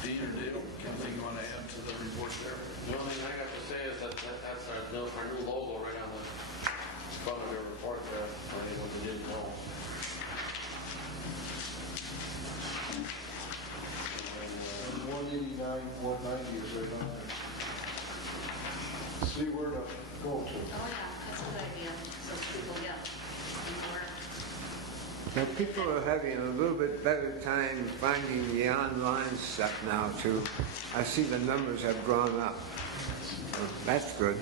Dean or Dale, anything you want to add to the report there? The only thing I got to say is that's our new logo right on the front of your report there, for anyone who didn't know. And 189, 190 is right on there. See where to go to. Oh, yeah, that's a good idea. So people, yeah, can work. Now, people are having a little bit better time finding the online stuff now, too. I see the numbers have gone up. That's good.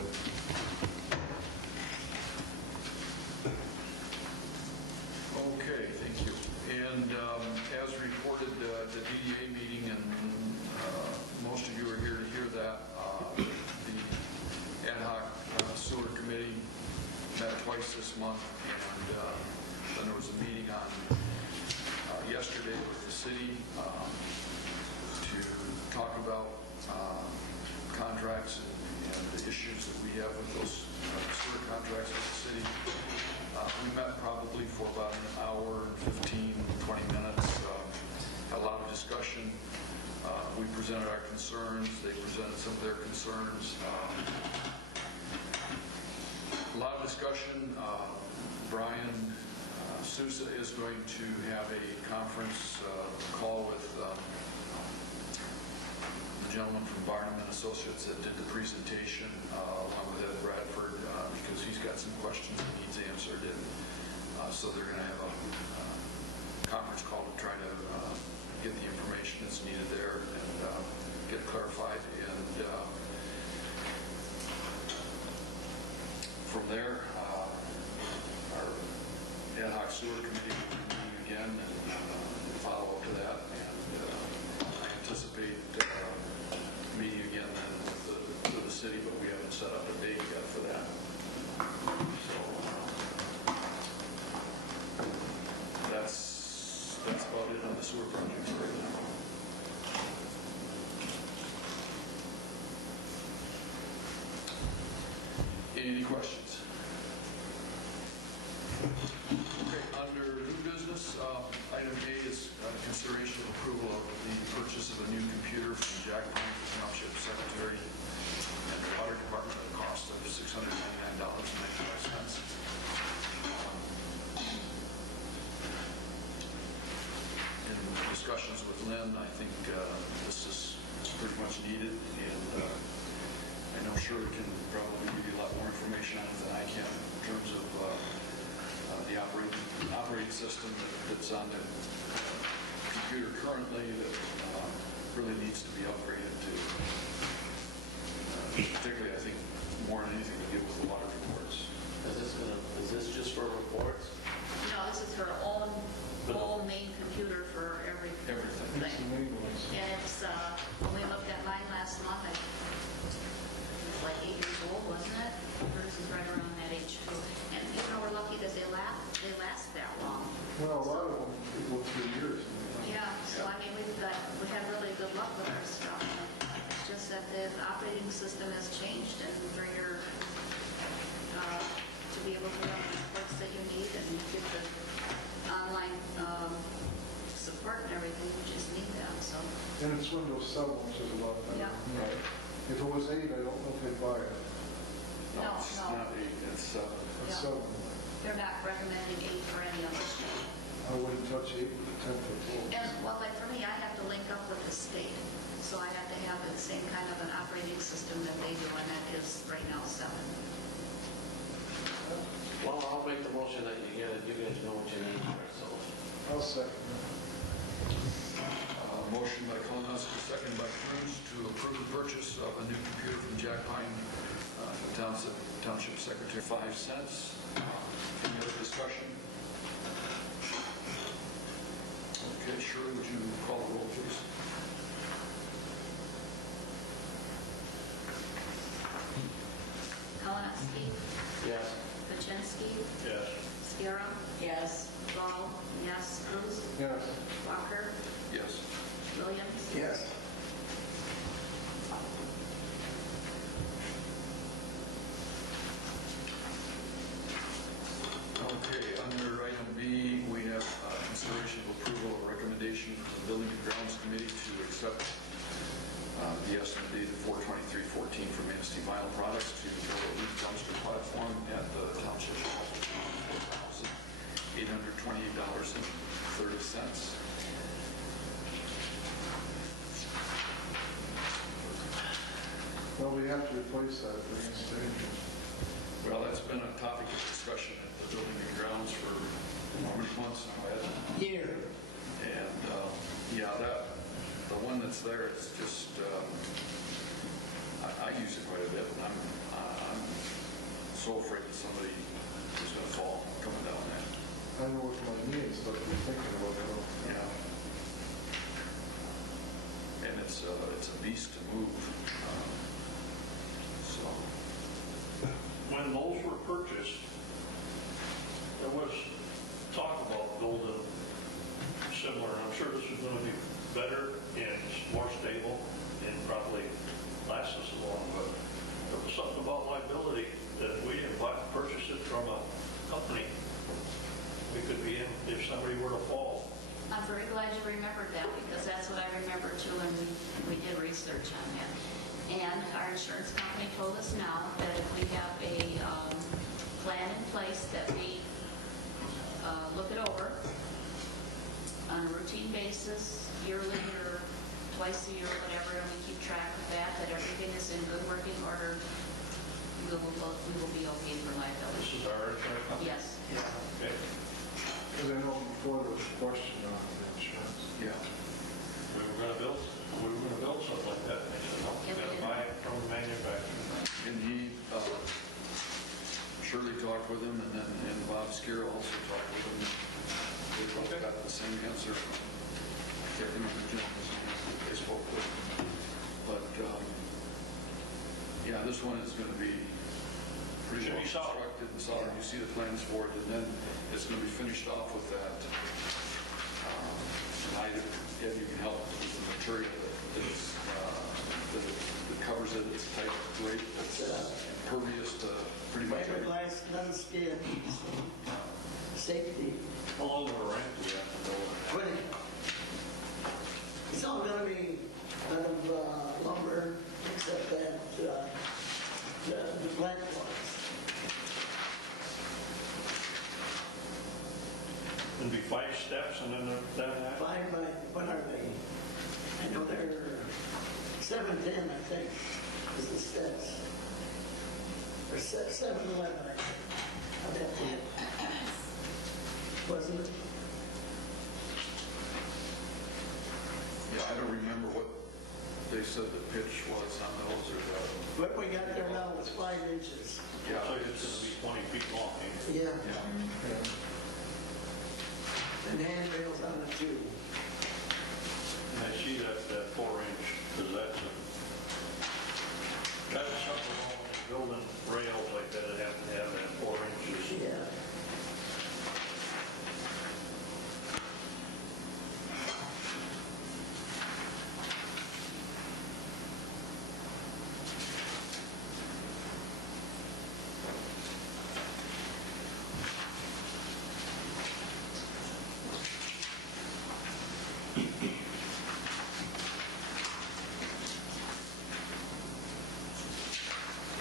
Okay, thank you. And as reported at the DDA meeting, and most of you are here to hear that, the ad hoc sewer committee met twice this month, and then there was a meeting on yesterday with the city to talk about contracts and the issues that we have with those sewer contracts with the city. We met probably for about an hour and 15, 20 minutes. Had a lot of discussion. We presented our concerns. They presented some of their concerns. A lot of discussion. Brian Sousa is going to have a conference call with the gentleman from Barnum and Associates that did the presentation, along with Ed Bradford, because he's got some questions he needs answered, and so they're going to have a conference call to try to get the information that's needed there and get clarified. And from there, our ad hoc sewer committee will meet again and follow up to that. And I anticipate meeting again then with the city, but we haven't set up a date yet for that. So that's about it on the sewer projects right now. Any questions? Okay, under new business, item A is consideration of approval of the purchase of a new computer from Jack Township Secretary and the Water Department at a cost of $699.95. In discussions with Lynn, I think this is pretty much needed, and I know Shirley can probably give you a lot more information on it than I can in terms of the operating system that's on the computer currently that really needs to be upgraded to, particularly I think more than anything to get with the water reports. Is this just for reports? No, this is her own main computer for everything. And it's, when we looked at mine last month, it was like 8 years old, wasn't it? Hers is right around that age too. And you know, we're lucky that they last that long. Well, a lot of them go 3 years. Yeah, so I mean, we had really good luck with our stuff. It's just that the operating system has changed, and for your, to be able to run the reports that you need and get the online support and everything, you just need that, so. And it's Windows 7, which is a lot better. Yeah. If it was 8, I don't know if they'd buy it. No, It's no. not 8, it's 7. It's Yeah. 7. They're not recommending 8 for any of us. I wouldn't touch 8 with a 10-foot pole. And, well, like for me, I have to link up with the state, so I have to have the same kind of an operating system that they do, and that is right now 7. Well, I'll make the motion that you get it. You guys know what you need for it, so. I'll second. Motion by Kalinowski, second by Cruz, to approve the purchase of a new computer from Jack Pine, Township Secretary, 5 cents. Any other discussion? Okay, Shirley, would you call the roll, please? Kalinowski. Yes. Kuczynski. Yes. Skira. Yes. Gall. Yes. Cruz. Yes. Walker. Yes. Williams. Yes. Okay, under item B, we have consideration of approval of recommendation from the Building and Grounds Committee to accept the estimate dated 4/23/14 from Manistee Vinyl Products to build a roof dumpster platform at the township for $828.30. Well, we have to replace that for next day. Well, that's been a topic of discussion at the Building and Grounds for Which months now, Ed? Here. And, yeah, the one that's there, it's just, I use it quite a bit, and I'm so afraid that somebody is gonna fall coming down that. I know what my knees, but I'm thinking about it. Yeah. And it's a beast to move. So, When those were purchased, there was talk about building similar, and I'm sure this is going to be better and more stable and probably last us long, but there was something about liability that if we didn't purchase it from a company, we could be in if somebody were to fall. I'm very glad you remembered that, because that's what I remember too, and we did research on that. And our insurance company told us now that if we have a plan in place that we look it over on a routine basis, yearly or twice a year, whatever, and we keep track of that everything is in good working order, we will be okay for liability. This is our insurance company? Yes. Okay. Because I know before there was a question on the insurance. yeah. We were going to build something like that. And they said, no, we got to buy it from the manufacturer. And he, Shirley talked with him, and Bob Skier also talked with him. They both got the same answer. I can't remember the gentleman's name that they spoke with. But, yeah, this one is going to be pretty well constructed and solid. You see the plans for it, and then it's going to be finished off with that. And if you can help with the material that covers it, it's tight, great, it's impervious to pretty much everything. Fiberglass, non-skid, safety. How long of a ramp do we have to build? It's all gonna be out of lumber, except that the black ones. It'll be 5 steps and then that. 5 by, what are they? I know they're 710, I think, is the steps. Or 711, I think. I'd have to look. Wasn't it? Yeah, I don't remember what they said the pitch was on those or the. What we got there now is 5 inches. Yeah, So it's going to be 20 feet long. Yeah. Yeah. And handrails on it too. And I see that 4-inch, because that's something wrong with building rails like that, it have to have that 4 inches. Yeah.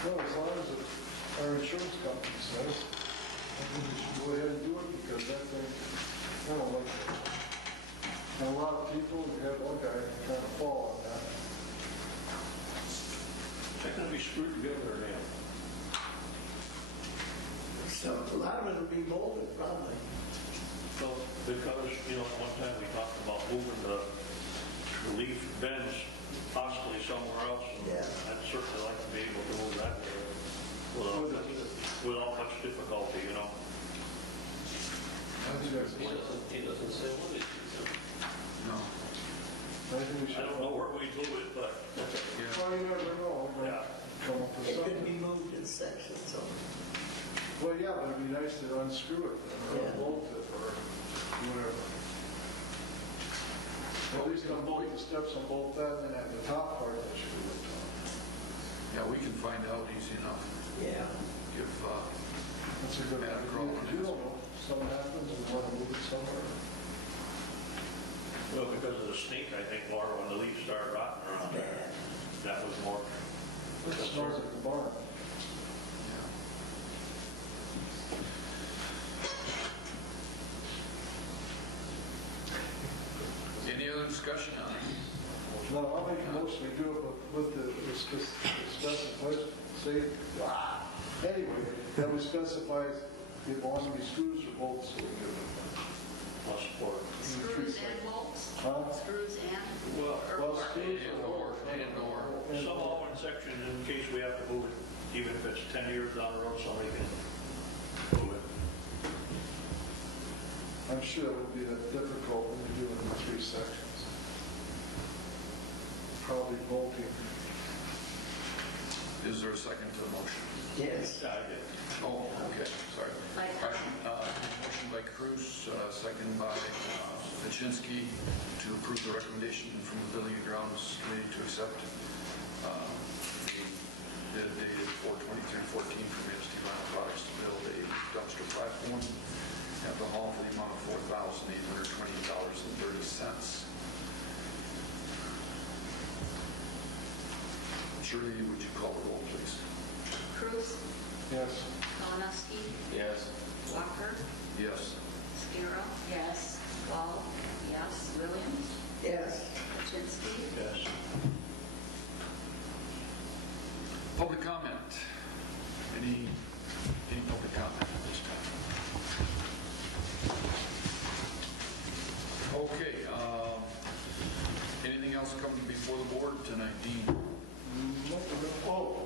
Well, as long as our insurance company says, I think we should go ahead and do it, because that thing, I don't like that. And a lot of people, we had one guy kind of fall on that. They're going to be screwed together now. So a lot of it will be molded probably. Well, because, one time we talked about moving the leaf bends possibly somewhere else. And Yeah. I'd certainly like to be able to move that without much difficulty, I think that's He doesn't say what it is. no. I think we I should. don't know where we'd move it, but Well, you never know, but Yeah. come up with It could something. be moved in sections, so. Well, yeah, but it'd be nice to unscrew it, or Yeah. bolt it, or whatever. At least unbolt the steps and bolt that, and then at the top part, that should be looked on. Yeah, we can find out easy enough. Yeah. Give, That's a good Matt idea. Crawl on You it. don't know, if something happens and want to move it somewhere. well, because of the snake, I think, Laura, when the leaves started rotting around there, that was more. It smells like the barn. any other discussion on it? No, I'll make a motion to do it, but with the specification, say, anyway, that we specifies it want to be screws or bolts, so we give it Plus support. Screws and bolts? Huh? Screws and? Well, Well, screws And/or. somehow in sections, in case we have to move it, even if it's 10 years down the road, somebody can move it. I'm sure it would be difficult when you do it in 3 sections. Probably bolting. Is there a second to the motion? Yes. I did. Oh, okay, sorry. Like- Motion by Cruz, second by Paczynski to approve the recommendation from the Building and Grounds Committee to accept the bid dated 4/23/14 from MST Vinyl Products to build a dumpster platform at the hall for the amount of $4,828.30. Shirley, would you call the roll, please? Cruz? Yes. Malinowski? Yes. Walker? Yes. Skira? Yes. Wall? Yes. Williams? Yes. Paczynski? Yes. Public comment. Any public comment at this time? Okay, anything else coming before the board tonight, Dean? Oh,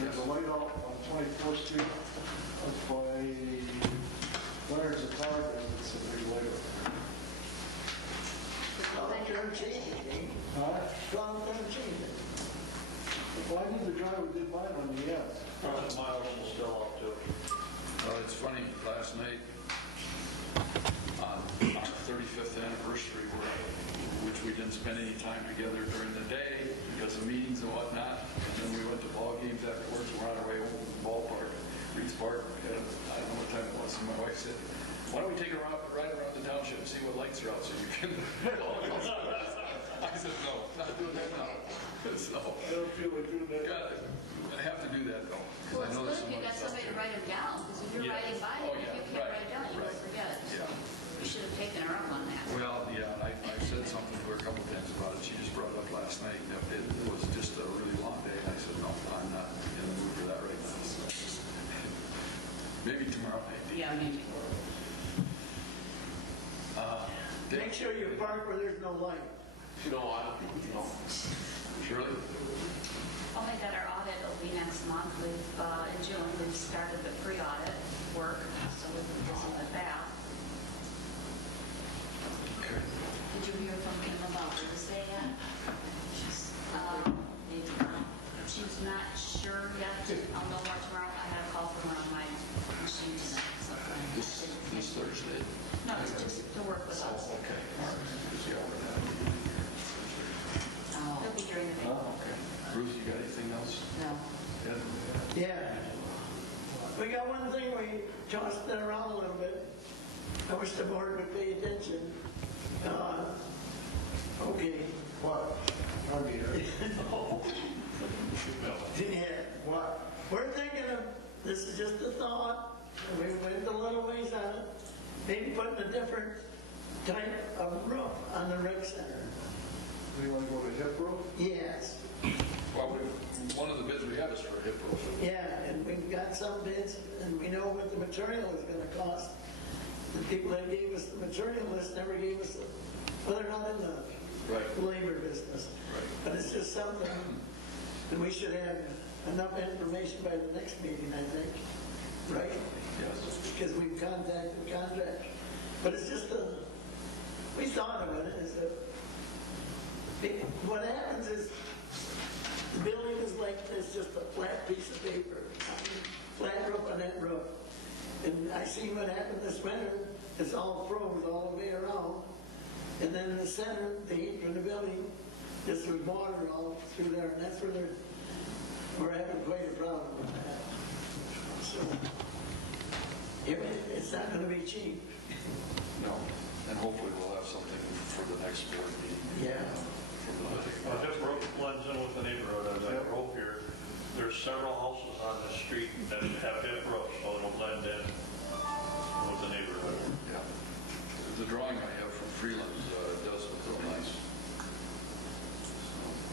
there's a light out on 24th Street up by Leonard's Guitar Band. It's a big light up Long term change, eh? there. Huh? Long term change. Well, I knew the driver did mine on the end. Miles is still out too. It's funny, last night, on our 35th anniversary, which we didn't spend any time together during the day because of meetings and whatnot, and then we went to ball games afterwards. We're on our way home from the ballpark, Reed's Park, and I don't know what time it was, and my wife said, why don't we take a ride around the township and see what lights are out so you can... I said, no, not doing that now. So, I don't feel like doing that. I have to do that though. 'cause Well, I know it's there's good if you got stuff somebody to there. write them down, because if you're Yeah. writing by Oh, it, if yeah, you can't right, write it down, you will right. forget it. Yeah. You should have taken her up on that. Well, yeah, I said something to her a couple of times about it. She just brought it up last night. It was just a really long day. And I said, no, I'm not in the mood for that right now. So, maybe tomorrow night. Yeah, maybe. Make sure you park where there's no light. No, Shirley? Only got our audit will be next month. In June, we've started the pre-audit work, so we've been busy with that. Okay. Did you hear from Kim about Thursday yet? Maybe not. She's not sure yet. I'll know more tomorrow. I had a call from her on my machine tonight. So This Thursday? no, it's just to work with us. Okay. All right. Busy over that. It'll be during the day. Okay. Ruth, you got anything else? No. Ed? Yeah. We got one thing we tossed it around a little bit. I wish the board would pay attention. Okay. What? I'll be here. Yeah. What? We're thinking of, this is just a thought, we went a little ways on it, maybe putting a different type of roof on the rec center. Do you want to go to hip roof? Yes. Well, one of the bids we have is for a hip roof. Yeah, and we've got some bids, and we know what the material is gonna cost. The people that gave us the material list never gave us, well, they're not in the labor business. Right. But it's just something that we should have enough information by the next meeting, I think, right? Yes. Because we've contacted contractors. But it's just we thought of it as what happens is the building is like this, just a flat piece of paper, flat roof on that roof. And I seen what happened this winter, it's all froze all the way around. And then in the center, the apron of the building, just with water all through there, and that's where we're having quite a problem with that. So, it's not gonna be cheap. No. And hopefully we'll have something for the next board meeting. Yeah. Well, this road blends in with the neighborhood. As I drove here, there's several houses on the street that have hip roofs, so it'll blend in with the neighborhood. Yeah. The drawing I have from Freeland does look real nice.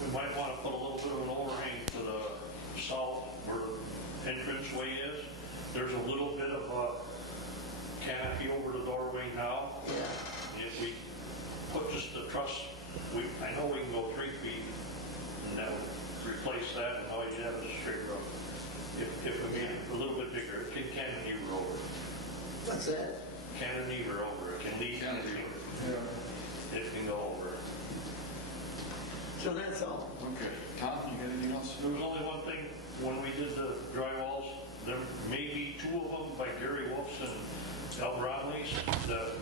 We might want to put a little bit of an overhang to the south where the entranceway is. There's a little bit of What's that? Cantilever over, it can leak, it can go over. So that's all. Okay. Tom, you got anything else? There was only one thing, when we did the drywalls, there may be two of them by Gary Wolf's and Al Bromley's that